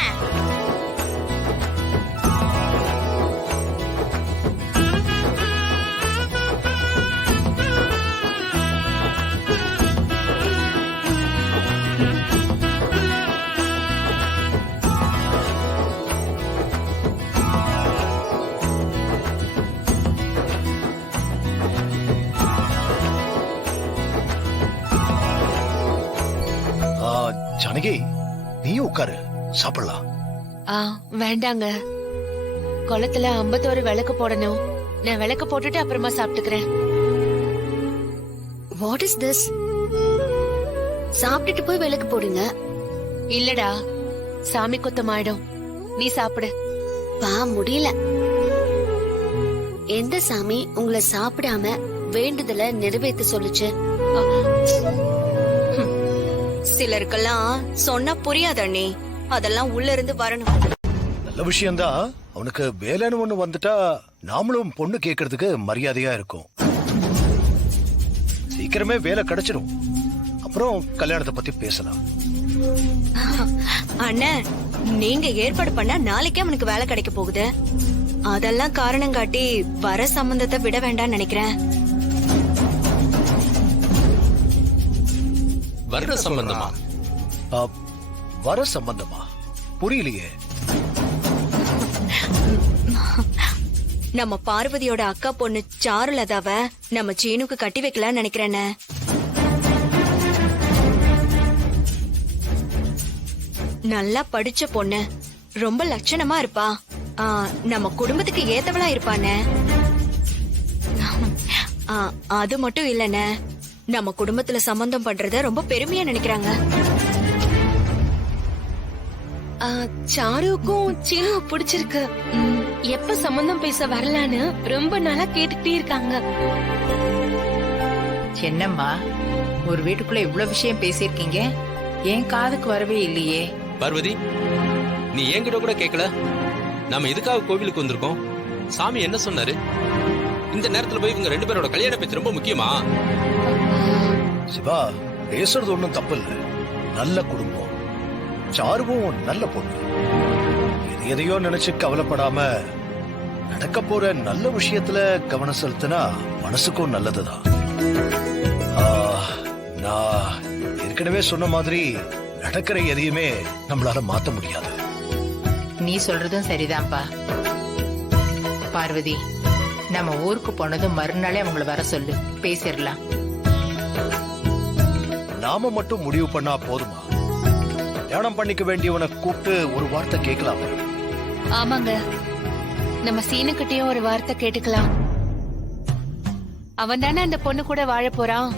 ஜானகி, நீயும் உட்காரு, சாப்பிடலாம். வேண்டாங்க, குளத்துல 51 விளக்கு போடணும். நான் விளக்கு போட்டுட்டு அப்புறமா சாப்பிட்டுக்கிறேன். What is this? சாப்பிட்டுட்டு போய் விளக்கு போடுங்க. இல்லடா, சாமி குத்தமாயிடும். நீ சாப்பிடு. முடியல. எந்த சாமி உங்களை சாப்பிடாம வேண்டுதலை நிறைவேற்ற சொல்லுச்சு? சிலருக்கெல்லாம் சொன்னா புரியாது அண்ணி. அதெல்லாம் உள்ள இருந்து வரணும். நல்ல விஷயம்தான். அவனுக்கு வேலைன்னு ஒண்ணு வந்துட்டா நாமளும் பொண்ணு கேட்கறதுக்கு மரியாதையா இருக்கும். சீக்கிரமே வேலை கிடைச்சிடும். அப்புறம் கல்யாணத்தை பத்தி பேசலாம். அண்ணன், நீங்க ஏற்பாடு பண்ணா நாளைக்கே அவனுக்கு வேலை கிடைக்க போகுது. அதெல்லாம் காரணம் காட்டி வர சம்பந்தத்தை விட வேண்டாம்னு நினைக்கிறேன். வர சம்பந்தமா? வர சம்பந்தமா? புரியலையே. நம்ம பார்வதியோட அக்கா பொண்ணு சாருலதாவ நம்ம சீனுக்கு கட்டி வைக்கலாம்னு நினைக்கிறேன்னு. நல்லா படிச்ச பொண்ணு, ரொம்ப லட்சணமா இருப்பா. நம்ம குடும்பத்துக்கு ஏத்தவளா இருப்பானே. அது மட்டும் இல்லனே, நம்ம குடும்பத்துல சம்பந்தம் பண்றத ரொம்ப பெருமையா நினைக்கிறாங்க. சாருக்கும் சீனு பிடிச்சிருக்கு. எப்ப சம்பந்தம் பேச வரலான்னு ரொம்ப நாளா கேட்டுட்டே இருக்காங்க. என்னம்மா ஒரு வீட்டுக்குள்ள இவ்வளவு விஷயம் பேசியிருக்கீங்க, என் காதுக்கு வரவே இல்லையே. பார்வதி, நீ என்கிட்ட கூட கேட்கல. நாம எதுக்காக கோவிலுக்கு வந்திருக்கோம்? சாமி என்ன சொன்னாரு? இந்த நேரத்துல போய் இவங்க 2 பேரோட கல்யாண பேச்சு ரொம்ப முக்கியமா? சிவா, பேசுறது ஒண்ணும் தப்பு இல்ல. நல்ல குடும்பம், சாருவும் நல்ல பொண்ணு. எதையோ நினைச்சு கவலைப்படாம நடக்க போற நல்ல விஷயத்துல கவனம் செலுத்தினா மனசுக்கும் நல்லதுதான். நான் ஏற்கனவே சொன்ன மாதிரி நடக்கிற எதையுமே நம்மளால மாத்த முடியாது. நீ சொல்றதும் சரிதான்ப்பா. பார்வதி, நம்ம ஊருக்கு போனதும் மறுநாளே அவங்கள வர சொல்லு, பேசிடலாம். நாம மட்டும் முடிவு பண்ணா போதுமா? தியானம் பண்ணிக்க வேண்டியவனை கூப்பிட்டு ஒரு வார்த்தை கேட்கலாம். ஆமாங்க, நம்ம சீனுக்கிட்டயும் ஒரு வார்த்தை கேட்டுக்கலாம். அவன் தானே அந்த பொண்ணு கூட வாழ போறான்.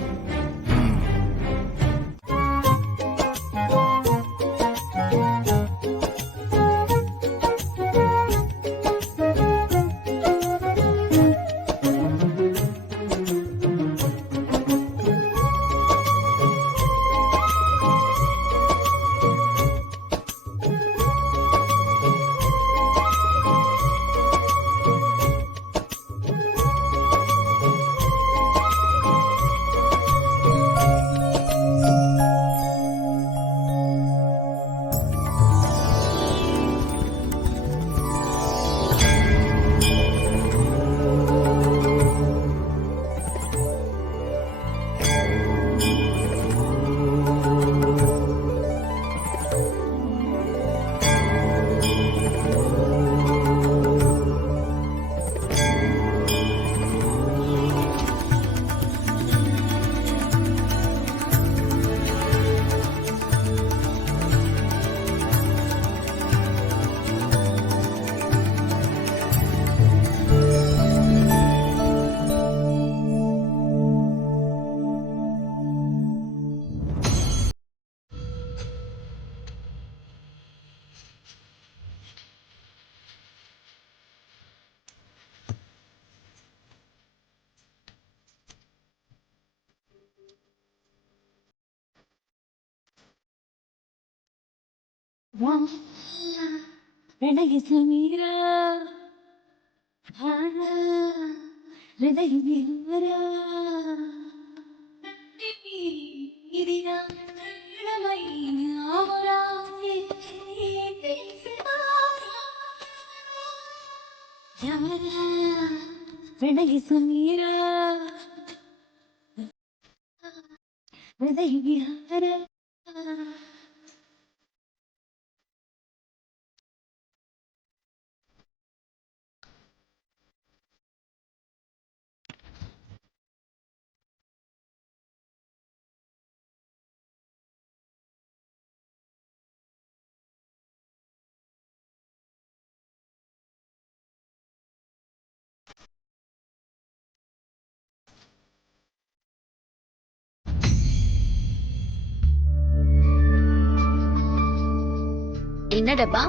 என்ன டப்பா,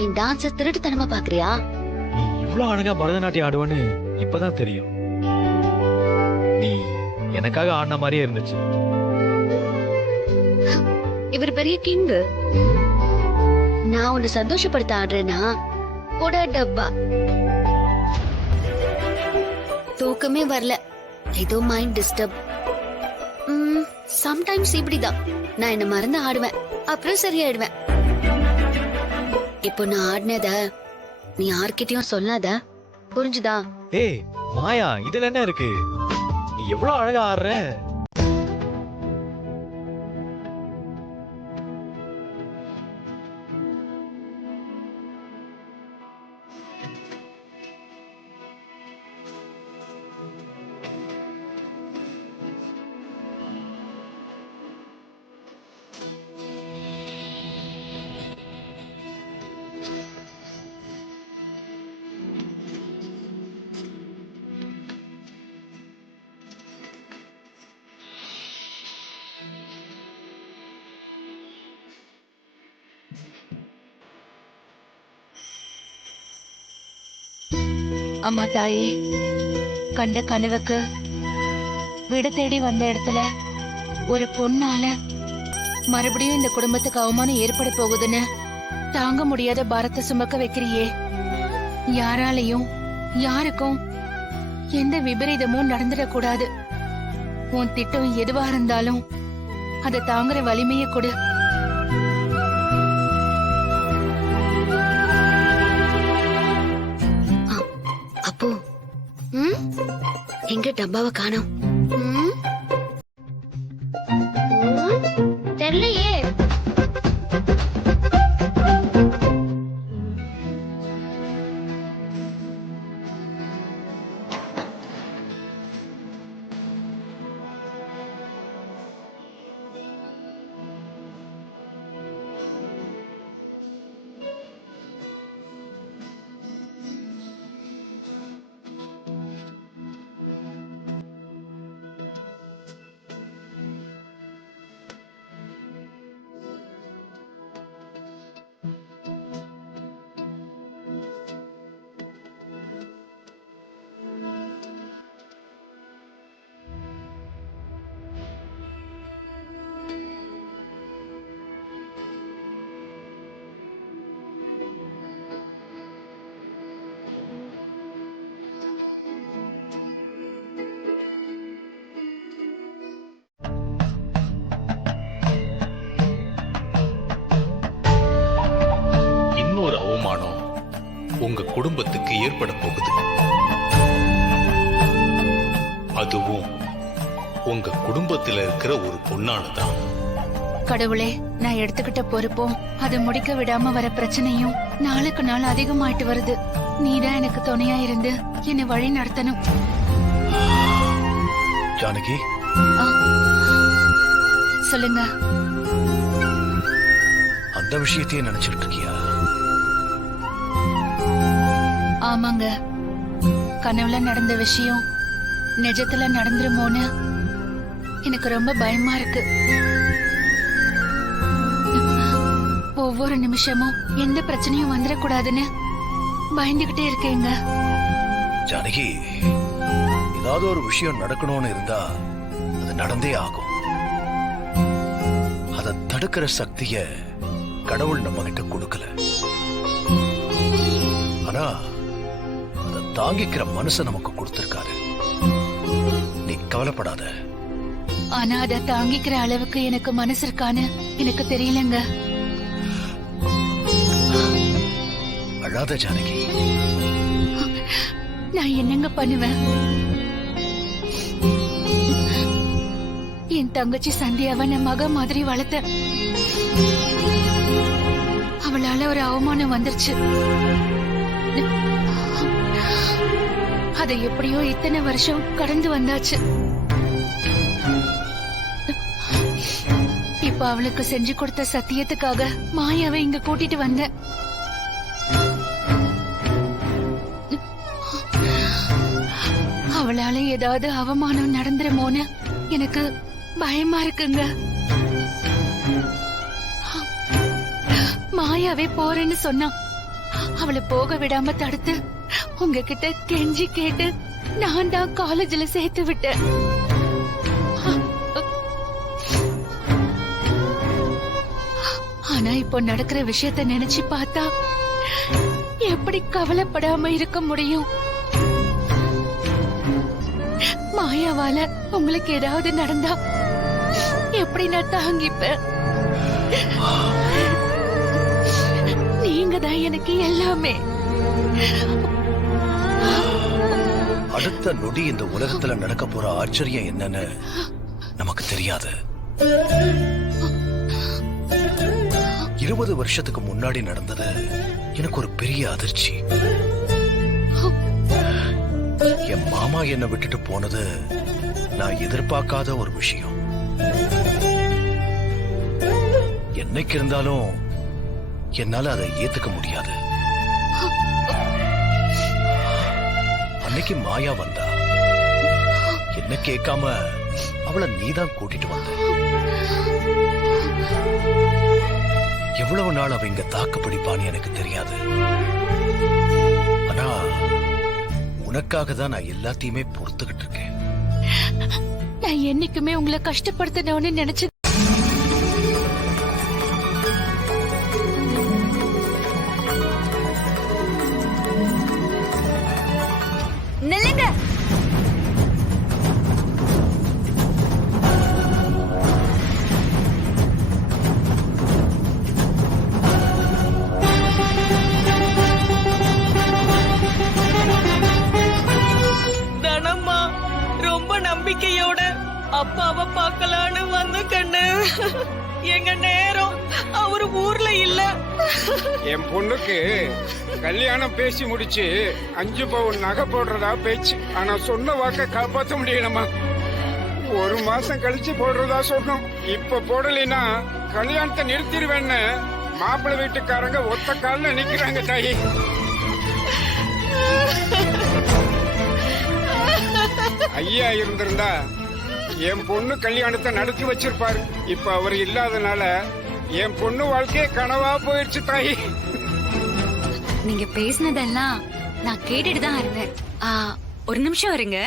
என் டான்ஸ திருட்டுத்தனமா பாக்குறியா? நீ இவ்வளவு அழகா பரதநாட்டியம் ஆடுவன்னு இப்பதான் தெரியும். நீ எனக்காக ஆடின மாதிரியே இருந்துச்சு. இவர் பெரிய கிங்கு. நான் உன்னை சந்தோஷப்படுத்த ஆடுறேன்னா கூட டப்பா. தூக்கமே வரல, ஏதோ மைண்ட் டிஸ்டர்ப். சம்டைம்ஸ் இப்படிதான். நான் என்ன மறந்து ஆடுவேன், அப்புறம் சரியாயிடுவேன். இப்போ நான் ஆடினத நீ யார்கிட்டயும் சொல்லாத, புரிஞ்சுதா? ஏய் மாயா, இதுல என்ன இருக்கு? நீ எவ்வளவு அழகா ஆடுற. அம்மா தாயே, கண்ட கனவுக்கு வீடு தேடி வந்த இடத்துல ஒரு பொண்ணால மறுபடியும் இந்த குடும்பத்துக்கு அவமானம் ஏற்பட போகுதுன்னு தாங்க முடியாத பாரத்தை சுமக்க வைக்கிறியே. யாராலையும் யாருக்கும் எந்த விபரீதமும் நடந்துடக்கூடாது. உன் திட்டம் எதுவா இருந்தாலும் அதை தாங்குற வலிமையை கொடு. அப்போ எங்க டப்பாவை காணோம்? தெரியலையே. இன்னொரு அவமானம் உங்க குடும்பத்துக்கு ஏற்பட போகுது. அதுவும் உங்க குடும்பத்துல இருக்கிற ஒரு பொண்ணானதான். கடவுளே, நான் எடுத்துக்கிட்ட பொறுப்பும் அதை முடிக்க விடாம வர பிரச்சனையும் நாளுக்கு நாள் அதிகமாயிட்டு வருது. நீதான் எனக்கு துணையா இருந்து என்னை வழி நடத்தணும். ஜானகி, சொல்லுங்க. அந்த விஷயத்தையே நினைச்சுக்கிட்டு இருக்கியா? ஆமாங்க, கனவுல நடந்த விஷயம் நிஜத்துல நடந்துருமோன்னு எனக்கு ரொம்ப பயமா இருக்கு. ஒவ்வொரு நிமிஷமும் எந்த பிரச்சனையும் வந்துடக்கூடாதுன்னு பயந்துகிட்டே இருக்கேங்க. ஜானகி, ஏதாவது ஒரு விஷயம் நடக்கணும்னு இருந்தா அது நடந்தே ஆகும். அதை தடுக்கிற சக்திய கடவுள் நம்ம கிட்ட கொடுக்கல. ஆனா அதை தாங்கிக்கிற மனசை நமக்கு கொடுத்திருக்காரு. நீ கவலைப்படாத. ஆனா அதை தாங்கிக்கிற அளவுக்கு எனக்கு மனசு இருக்கான்னு எனக்கு தெரியலங்க. அழாத ஜானகி. நான் என்னங்க பண்ணுவேன்? என் தங்கச்சி சந்தியாவை நான் மக மாதிரி வளர்த்த. அவளால ஒரு அவமானம் வந்துருச்சு. அதை எப்படியோ இத்தனை வருஷம் கடந்து வந்தாச்சு. இப்ப அவளுக்கு செஞ்சு கொடுத்த சத்தியத்துக்காக மாயாவை இங்க கூட்டிட்டு வந்தேன். அவளால ஏதாவது அவமானம் நடந்துருமோன்னு எனக்கு பயமா இருக்குங்க. மாயாவே போறேன்னு சொன்னா அவளை போக விடாம தடுத்து உங்ககிட்ட கெஞ்சி கேட்டு நான் தான் காலேஜ்ல சேர்த்து விட்டேன். ஆனா இப்போ நடக்கிற விஷயத்த நினைச்சு பார்த்தா எப்படி கவலைப்படாம இருக்க முடியும்? மாயாவால உங்களுக்கு ஏதாவது நடந்தா எப்படி நான் தாங்கிப்பேன்? நீங்க தான் எனக்கு எல்லாமே. அடுத்த நொடி இந்த உலகத்துல நடக்க போற ஆச்சரியம் என்னன்னு நமக்கு தெரியாது. 20 வருஷத்துக்கு முன்னாடி நடந்தது எனக்கு ஒரு பெரிய அதிர்ச்சி. என் மாமா என்னை விட்டுட்டு போனது நான் எதிர்பார்க்காத ஒரு விஷயம். என்னைக்கு இருந்தாலும் என்னால அதை ஏத்துக்க முடியாது. அன்னைக்கு மாயா வந்தா, என்ன கேட்காம அவளை நீதான் கூட்டிட்டு வந்த. எவ்வளவு நாள் அவ இங்க தாக்கு பிடிப்பான்னு எனக்கு தெரியாது. ஆனா உனக்காக தான் நான் எல்லாத்தையுமே பொறுத்துக்கிட்டு இருக்கேன். நான் என்னைக்குமே உங்களை கஷ்டப்படுத்தணும்னு நினைச்சு நில்லுங்க. தனம்மா ரொம்ப நம்பிக்கையோட அப்பாவை பார்க்கலான்னு வந்த கண்ணு. எங்க நேரம் அவரு ஊர்ல இல்ல. என் பொண்ணுக்கு கல்யாணம் பேசி முடிச்சு 5 பவுன் நகை போடுறதா பேச்சு. ஆனா சொன்ன வாக்க காப்பாற்ற முடியலமா. 1 மாசம் கழிச்சு போடுறதா சொன்னோம். இப்ப போடலைன்னா கல்யாணத்தை நிறுத்திடுவேன்னு மாப்பிள்ளை வீட்டுக்காரங்க ஒத்த கால்ல நிக்கிறாங்க தாயி. ஐயா இருந்திருந்தா என் பொண்ணு கல்யாணத்தை நடத்தி வச்சிருப்பாரு. இப்ப அவர் இல்லாதனால என் பொண்ணு வாழ்க்கையே கனவா போயிடுச்சு தாயி. நீங்க பேசினதெல்லாம் நான் கேட்டுட்டு தான் இருந்தேன். ஒரு நிமிஷம் இருங்க.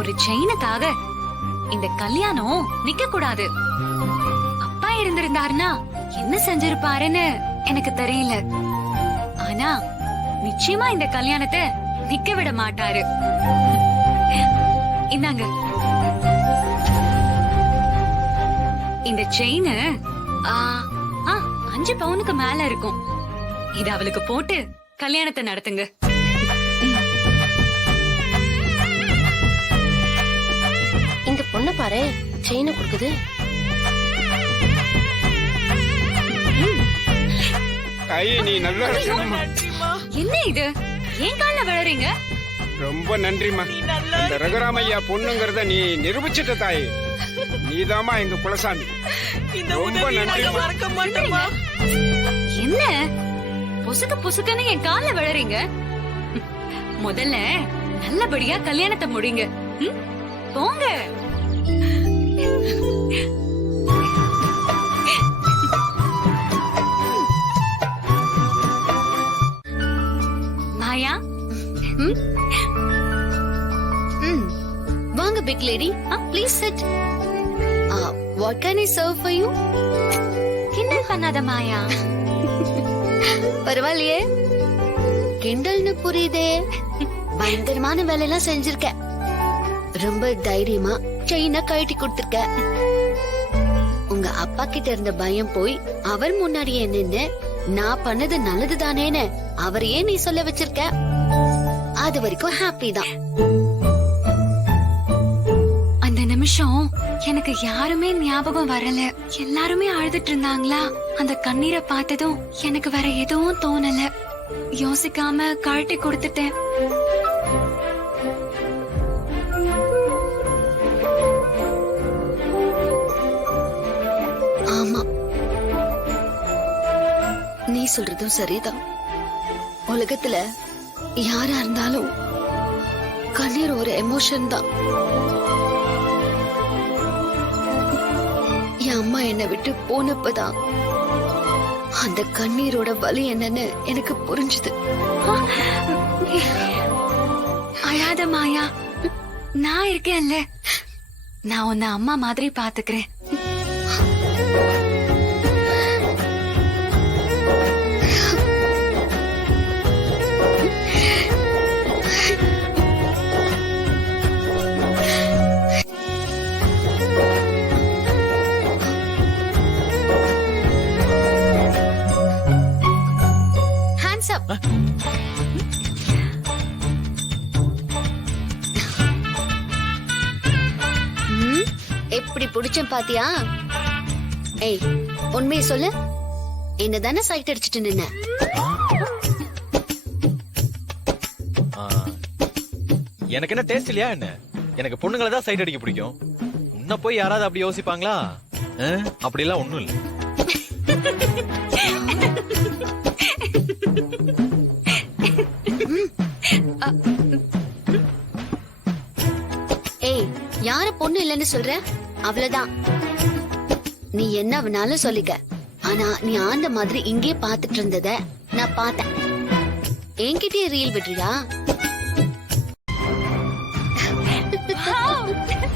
ஒரு செயினுக்காக இந்த கல்யாணம் நிக்க கூடாது. அப்பா இருந்திருந்தாருன்னா என்ன செஞ்சிருப்பாருன்னு எனக்கு தெரியல. ஆனா நிச்சயமா இந்த கல்யாணத்தை நிக்க விட மாட்டாரு. இந்தாங்க இந்த செயின் 5 பவுனுக்கு மேல இருக்கும். இது அவளுக்கு போட்டு கல்யாணத்தை நடத்துங்க. இந்த பொண்ணு பாரு செயினை கொடுக்குது. தாயி நீ நல்லா இருக்கணுமா. என்ன இது ஏன் கால்ல விழறீங்க? ரொம்ப நன்றிமா. இந்த ரகுராமையா பொண்ணுங்கிறத நீ நிரூபிச்சிட்ட தாயி. நீதாமா எங்க குலசாமி. ரொம்ப நன்றிமா. என்ன பொசுக்கு பொசுக்குன்னு என் கால்ல விழறீங்க? முதல்ல நல்லபடியா கல்யாணத்தை முடிங்க. போங்க. மாயா வாங்க big lady, please sit. What can I serve for you? கிண்டல் பண்ணாத மாயா. பரவாயில்லையே, கிண்டல்னு புரியுதே. பயங்கரமான வேலையெல்லாம் செஞ்சிருக்க. ரொம்ப தைரியமா செயினை கழட்டி கொடுத்திருக்க. உங்க அப்பா கிட்ட இருந்த பயம் போய் அவர் முன்னாடியே நின்னு நான் பண்ணது நல்லதுதானேன்னு அவரையே நீ சொல்ல வச்சிருக்க. அது வரைக்கும் ஹாப்பி தான். அந்த நிமிஷம் எனக்கு யாருமே ஞாபகம் வரல. எல்லாருமே அழுதுட்டு இருந்தாங்களா. அந்த கண்ணீரை பார்த்ததும் எனக்கு வேற எதுவும் தோணல. யோசிக்காம கழட்டி கொடுத்துட்டேன். ஆமா, நீ சொல்றதும் சரிதான். உலகத்துல யாரா இருந்தாலும் கண்ணீர் ஒரு எமோஷன் தான். என் அம்மா என்னை விட்டு போனப்பதான் அந்த கண்ணீரோட வலி என்னன்னு எனக்கு புரிஞ்சுது. அழாத மாயா, நான் இருக்கேன்ல. நான் உன்னை அம்மா மாதிரி பாத்துக்கிறேன். எப்படி புடிச்சேன் பாத்தியா? ஏய், உண்மையை சொல்லு. என்னதானே சைட் அடிச்சிட்டு நின்ன? எனக்கு என்ன டேஸ்ட் இல்லையா என்ன? எனக்கு பொண்ணுங்களை தான் சைட் அடிக்க பிடிக்கும். உன்ன போய் யாராவது அப்படி யோசிப்பாங்களா? அப்படி எல்லாம் ஒண்ணும் இல்ல. ஏய், யார பொண்ணு இல்லன்னு சொல்ற? அவ்வளவுதான். நீ என்ன வேணாலும் சொல்லிக்க. ஆனா நீ ஆண்ட மாதிரி இங்கே பாத்துட்டு இருந்தத நான் பார்த்தேன். என்கிட்டயே ரீல் விடுறியா?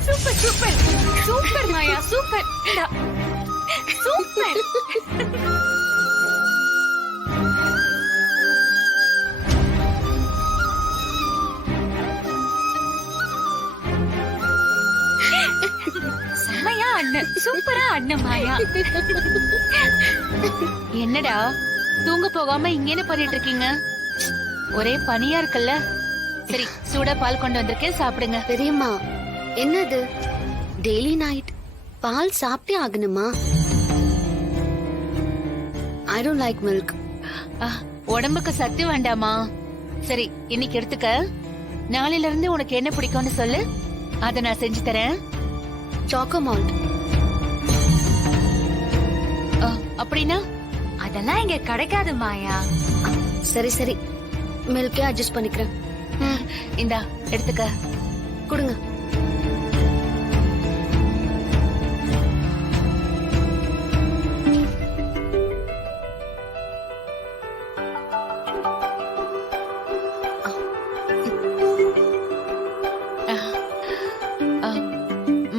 சூப்பர் சூப்பர் சூப்பர் மாயா, சூப்பர் சூப்பர். செமையா அண்ணன், சூப்பரா அண்ணன் மாயா. என்னடா தூங்க போகாம இங்க என்ன பண்ணிட்டு இருக்கீங்க? ஒரே பனியா இருக்குல்ல. சரி, சூடா பால் கொண்டு வந்திருக்கேன், சாப்பிடுங்க. பெரியம்மா, என்னது டெய்லி நைட் பால் சாப்பிட்டே ஆகணுமா? I don't like milk. உடம்புக்கு சத்து வேண்டாமா? சரி, இன்னைக்கு எடுத்துக்க. நாளையில இருந்து உனக்கு என்ன பிடிக்கும்னு சொல்லு, அத நான் செஞ்சு தரேன். Choco malt. அப்படின்னா அதெல்லாம் இங்க கிடைக்காது மாயா. சரி சரி, மில்கே அட்ஜஸ்ட் பண்ணிக்கிறேன். இந்தா எடுத்துக்க. கொடுங்க.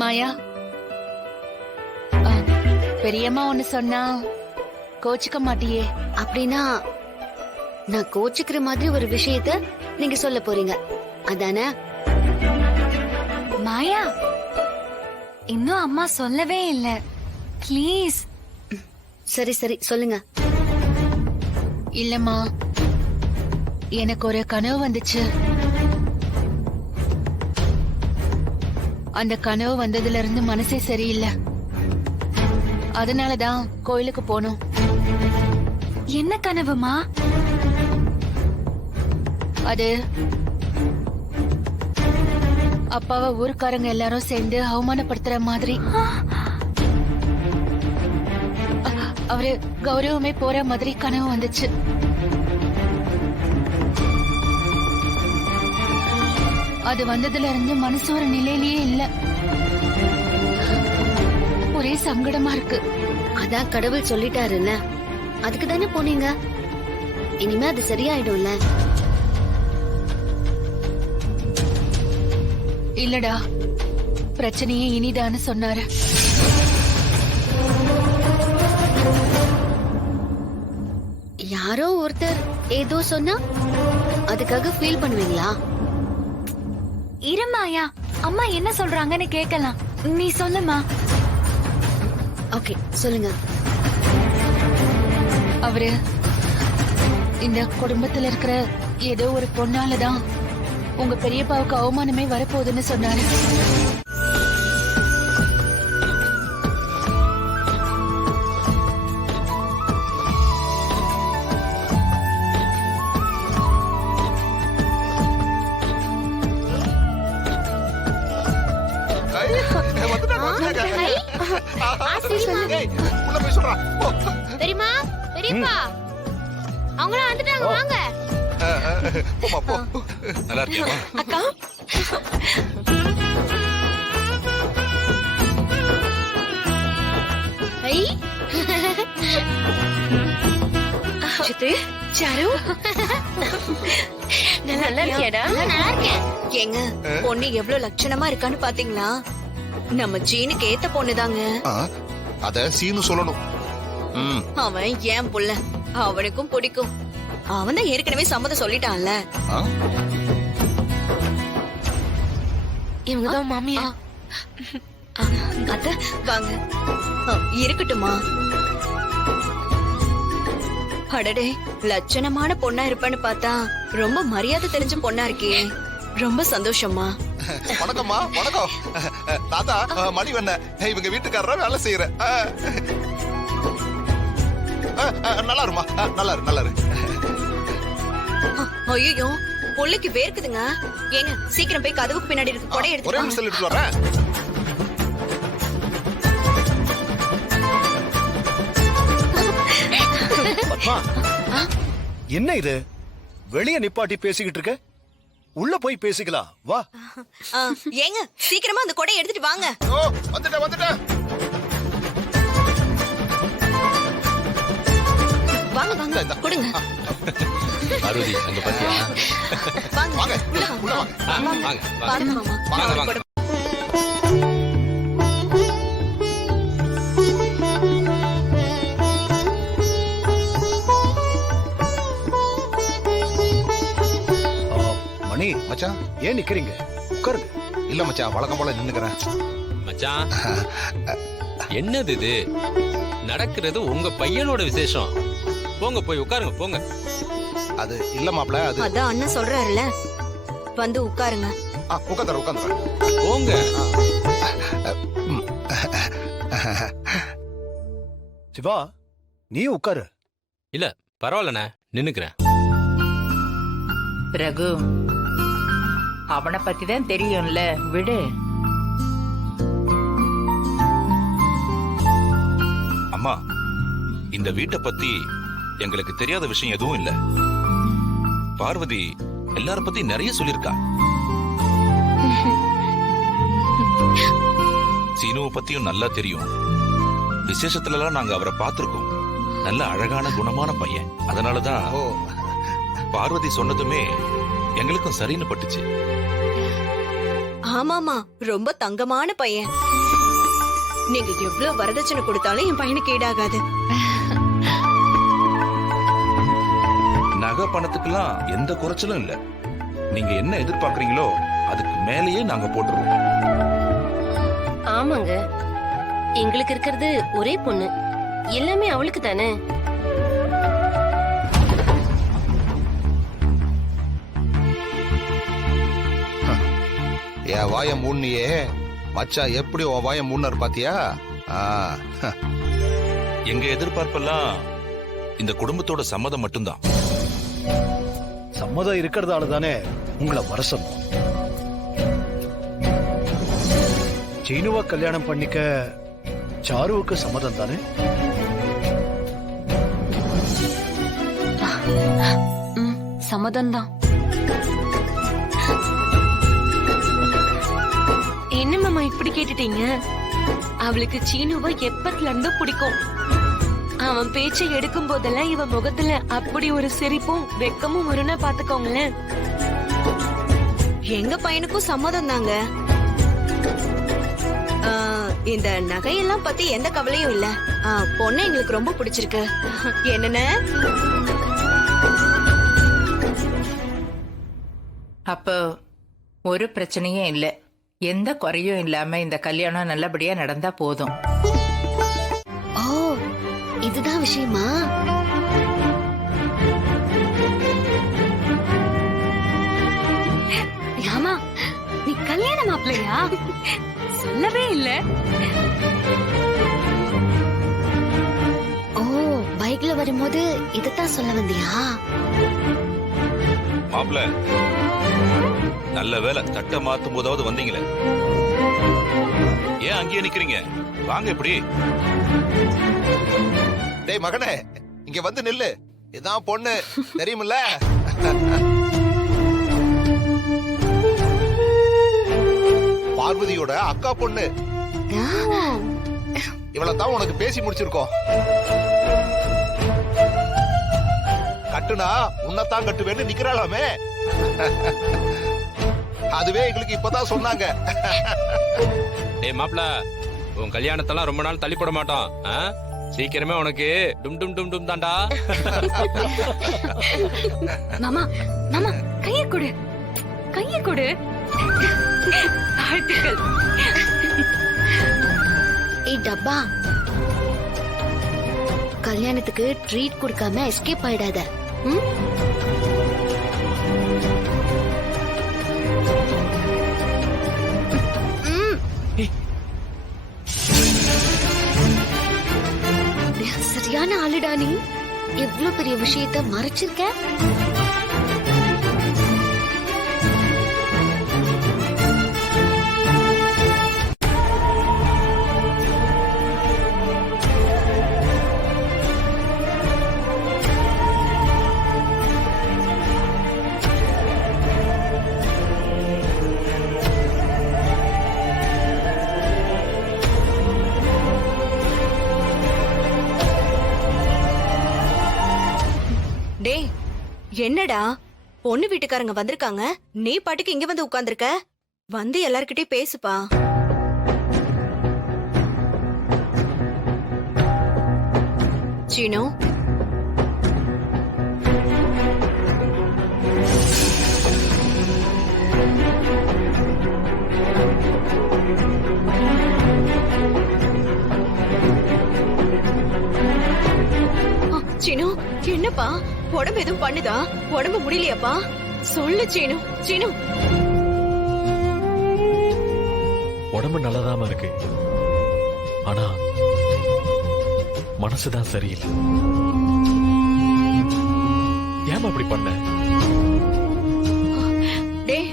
மாயா, பெரியம்மா ஒண்ணு சொன்னா கோச்சுக்க மாட்டியே? அப்படின்னா நான் கோச்சுக்கிற மாதிரி ஒரு விஷயத்த நீங்க சொல்ல போறீங்க அதானே? மாயா, இன்னும் அம்மா சொல்லவே இல்ல. ப்ளீஸ். சரி சரி, சொல்லுங்க. இல்லம்மா, எனக்கு ஒரு கனவு வந்துச்சு. அந்த கனவு வந்ததுல இருந்து மனசே சரியில்லை. அதனாலதான் கோயிலுக்கு போனோம். என்ன கனவுமா? அது அப்பாவை ஊருக்காரங்க எல்லாரும் சேர்ந்து அவமானப்படுத்துற மாதிரி. அவரு கௌரவமே போற மாதிரி கனவு வந்துச்சு. அது வந்ததுல இருந்து மனசு ஒரு நிலையிலேயே இல்ல. ஒரே சங்கடமா இருக்கு. அதான் கடவுள் சொல்லிட்டாருல்ல, அதுக்கு தானே போனீங்க. இனிமே அது சரியாயிடும்ல. இல்லடா, பிரச்சனையே இனிதான்னு சொன்னாரு. யாரோ ஒருத்தர் ஏதோ சொன்னா அதுக்காக ஃபீல் பண்ணுவீங்களா? இரு மாயா, அம்மா என்ன சொல்றாங்கன்னு கேட்கலாம். நீ சொல்லுமா. ஓகே, சொல்லுங்க. அவரு இந்த குடும்பத்துல இருக்கிற ஏதோ ஒரு பொண்ணாலதான் உங்க பெரியப்பாவுக்கு அவமானமே வரப்போகுதுன்னு சொன்னாரு. பெரியமா, பெரியப்பா, அவங்களாம் வந்துட்டாங்க, வாங்க. நல்லா இருக்கியா அக்கா? சித்து, சாரு, நல்லா இருக்கியாடா? நல்லா இருக்கேன். ஏங்க, பொண்ணு எவ்வளவு லட்சணமா இருக்கான்னு பாத்தீங்களா? நம்ம ஜீனுக்கு ஏத்த பொண்ணுதாங்க. அத சீனு சொல்லணும். அவன் ஏன் புள்ள, அவனுக்கும் பிடிக்கும். அவன் தான் ஏற்கனவே சம்மதம் சொல்லிட்டான்ல. இவங்கதான் மாமியா. அத்த வாங்க. இருக்கட்டுமா? அடடே, லட்சணமான பொண்ணா இருப்பேன்னு பார்த்தா ரொம்ப மரியாதை தெரிஞ்ச பொண்ணா இருக்கியே. ரொம்ப சந்தோஷமா. வணக்கம்மா. வணக்கம் தாத்தா. மணிவண்ண இவங்க வீட்டுக்காரரா வேலை செய்யற. நல்லா இருமா, நல்லா இரு, நல்லா இரு. ஐயோ, பொள்ளைக்கு வேர்க்குதுங்க. ஏங்க, சீக்கிரம் போய் கதவுக்கு பின்னாடி இருக்கு கொடை எடுத்து ஒரே நிமிஷம் எடுத்து வரேன். பத்மா, என்ன இது? வெளிய நிப்பாட்டி பேசிக்கிட்டு இருக்க? உள்ள போய் பேசிக்கலாம், வா. ஏங்க, சீக்கிரமா அந்த கொடையை எடுத்துட்டு வாங்க. வந்துட்டேன் வந்துட்டேன். வாங்க வாங்க கொடுங்க. பார்வதி அங்க பாத்தியா? வாங்க வாங்க உள்ள உள்ள வாங்க. வாங்க வாங்க பாருங்க மாமா. வாங்க வாங்க. மணி மச்சான் ஏன் நிக்கிறீங்க? உட்காருங்க. இல்ல மச்சான் வழக்கம் போல நின்னுக்கிறேன். மச்சான் என்னது இது? நடக்கிறது உங்க பையனோட விசேஷம். போங்க போய் உட்காருங்க போங்க. அது இல்ல மாப்ள, அது அதான் அண்ணன் சொல்றாருல, வந்து உட்காருங்க. உட்காந்துறேன். போங்க. சிவா நீ உட்காரு. இல்ல பரவாயில்லண்ணே, நின்னுக்கிறேன். ரகு, அவனை பத்தி தான் தெரியும்ல, விடு. அம்மா, இந்த வீட்டை பத்தி எங்களுக்கு தெரியாத விஷயம் எதுவும் இல்ல. பார்வதி எல்லார பத்தி நிறைய சொல்லிருக்கா. சீனுவை பத்தியும் நல்லா தெரியும். விசேஷத்துல எல்லாம் நாங்க அவரை பார்த்திருக்கோம். நல்ல அழகான குணமான பையன். அதனாலதான் பார்வதி சொன்னதுமே எங்களுக்கும் சரின்னு பட்டுச்சு. ஆமாமா, ரொம்ப தங்கமான பையன். நீங்க எவ்வளவு வரதட்சணை கொடுத்தாலும் என் பையனுக்கு ஈடாகாது. நகை பணத்துக்கெல்லாம் எந்த குறைச்சலும் இல்ல. நீங்க என்ன எதிர்பார்க்கறீங்களோ அதுக்கு மேலேயே நாங்க போட்டுருவோம். ஆமாங்க, எங்களுக்கு இருக்கிறது ஒரே பொண்ணு, எல்லாமே அவளுக்கு தானே. என் வாய மூண்ணியே மச்சான் எப்படி உன் வாய மூணர் பாத்தியா? எங்க எதிர்பார்ப்பெல்லாம் இந்த குடும்பத்தோட சம்மதம் மட்டும்தான். சம்மதம் இருக்கிறதால தானே உங்களை வர சொன்னோம். சீனுவா கல்யாணம் பண்ணிக்க சாருவுக்கு சம்மதம் தானே? சம்மதம் தான். என்ன மாமா இப்படி கேட்டுட்டீங்க? அவளுக்கு சீனுவை எப்பத்துல இருந்து பிடிக்கும். அவன் பேச்சை எடுக்கும் போதெல்லாம் இவ முகத்துல அப்படி ஒரு சிரிப்பும் வெக்கமும் வரும்னா பாத்துக்கோங்களேன். எங்க பையனுக்கும் சம்மதம் தாங்க. இந்த நகையெல்லாம் பத்தி எந்த கவலையும் இல்ல. பொண்ணு எங்களுக்கு ரொம்ப பிடிச்சிருக்கு. என்னன்னு அப்போ ஒரு பிரச்சனையும் இல்ல, எந்த குறையும் இல்லாம இந்த கல்யாணம் நல்லபடியா நடந்தா போதும். ஓ, இதுதான் விஷயமா? ஆமா, நீ கல்யாண மாப்பிள்ளையா? சொல்லவே இல்ல. ஓ, பைக்ல வரும்போது இதத்தான் சொல்ல வந்தியா? மாப்ள, நல்ல வேலை தட்டை மாத்தும் போதாவது வந்தீங்களே. ஏன் அங்கேயே நிக்கிறீங்க? வாங்க இப்படி. டேய் மகனே, இங்க வந்து நில்லு. இதான் பொண்ணு, தெரியுமில்ல? பார்வதியோட அக்கா பொண்ணு. இவளத்தான் உனக்கு பேசி முடிச்சிருக்கோம். கட்டுனா உன்னதான் கட்டுவேன்னு நிக்கிறாளாமே. அதுவே எங்களுக்கு இப்பதான் சொன்னாங்க. டேய் மாப்ள, உன் கல்யாணத்தெல்லாம் ரொம்ப நாள் தள்ளி போட மாட்டோம். சீக்கிரமே உனக்கு டும் டும் டும் டும் தாண்டா. மாமா, மாமா கைய கொடு, கைய கொடு. வாழ்த்துக்கள். ஏய் டப்பா, கல்யாணத்துக்கு ட்ரீட் கொடுக்காம எஸ்கேப் ஆயிடாத. சரியான ஆளுடா நீ. எவ்வளவு பெரிய விஷயத்த மறைச்சிருக்க. என்னடா பொண்ணு வீட்டுக்காரங்க வந்திருக்காங்க, நீ பாட்டுக்கு இங்க வந்து உட்கார்ந்திருக்க. வந்து எல்லார்கிட்டயும் பேசுப்பா. சீனு, சீனு, என்னப்பா உடம்பு எதுவும் பண்ணுதா? உடம்பு முடியலையாப்பா? சொல்லு சீனு. சீனு, உடம்பு நல்லதாம இருக்கு, ஆனா மனசுதான் சரியில்லை. ஏன் அப்படி பண்ண? டேய்,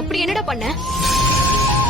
அப்படி என்னடா பண்ண?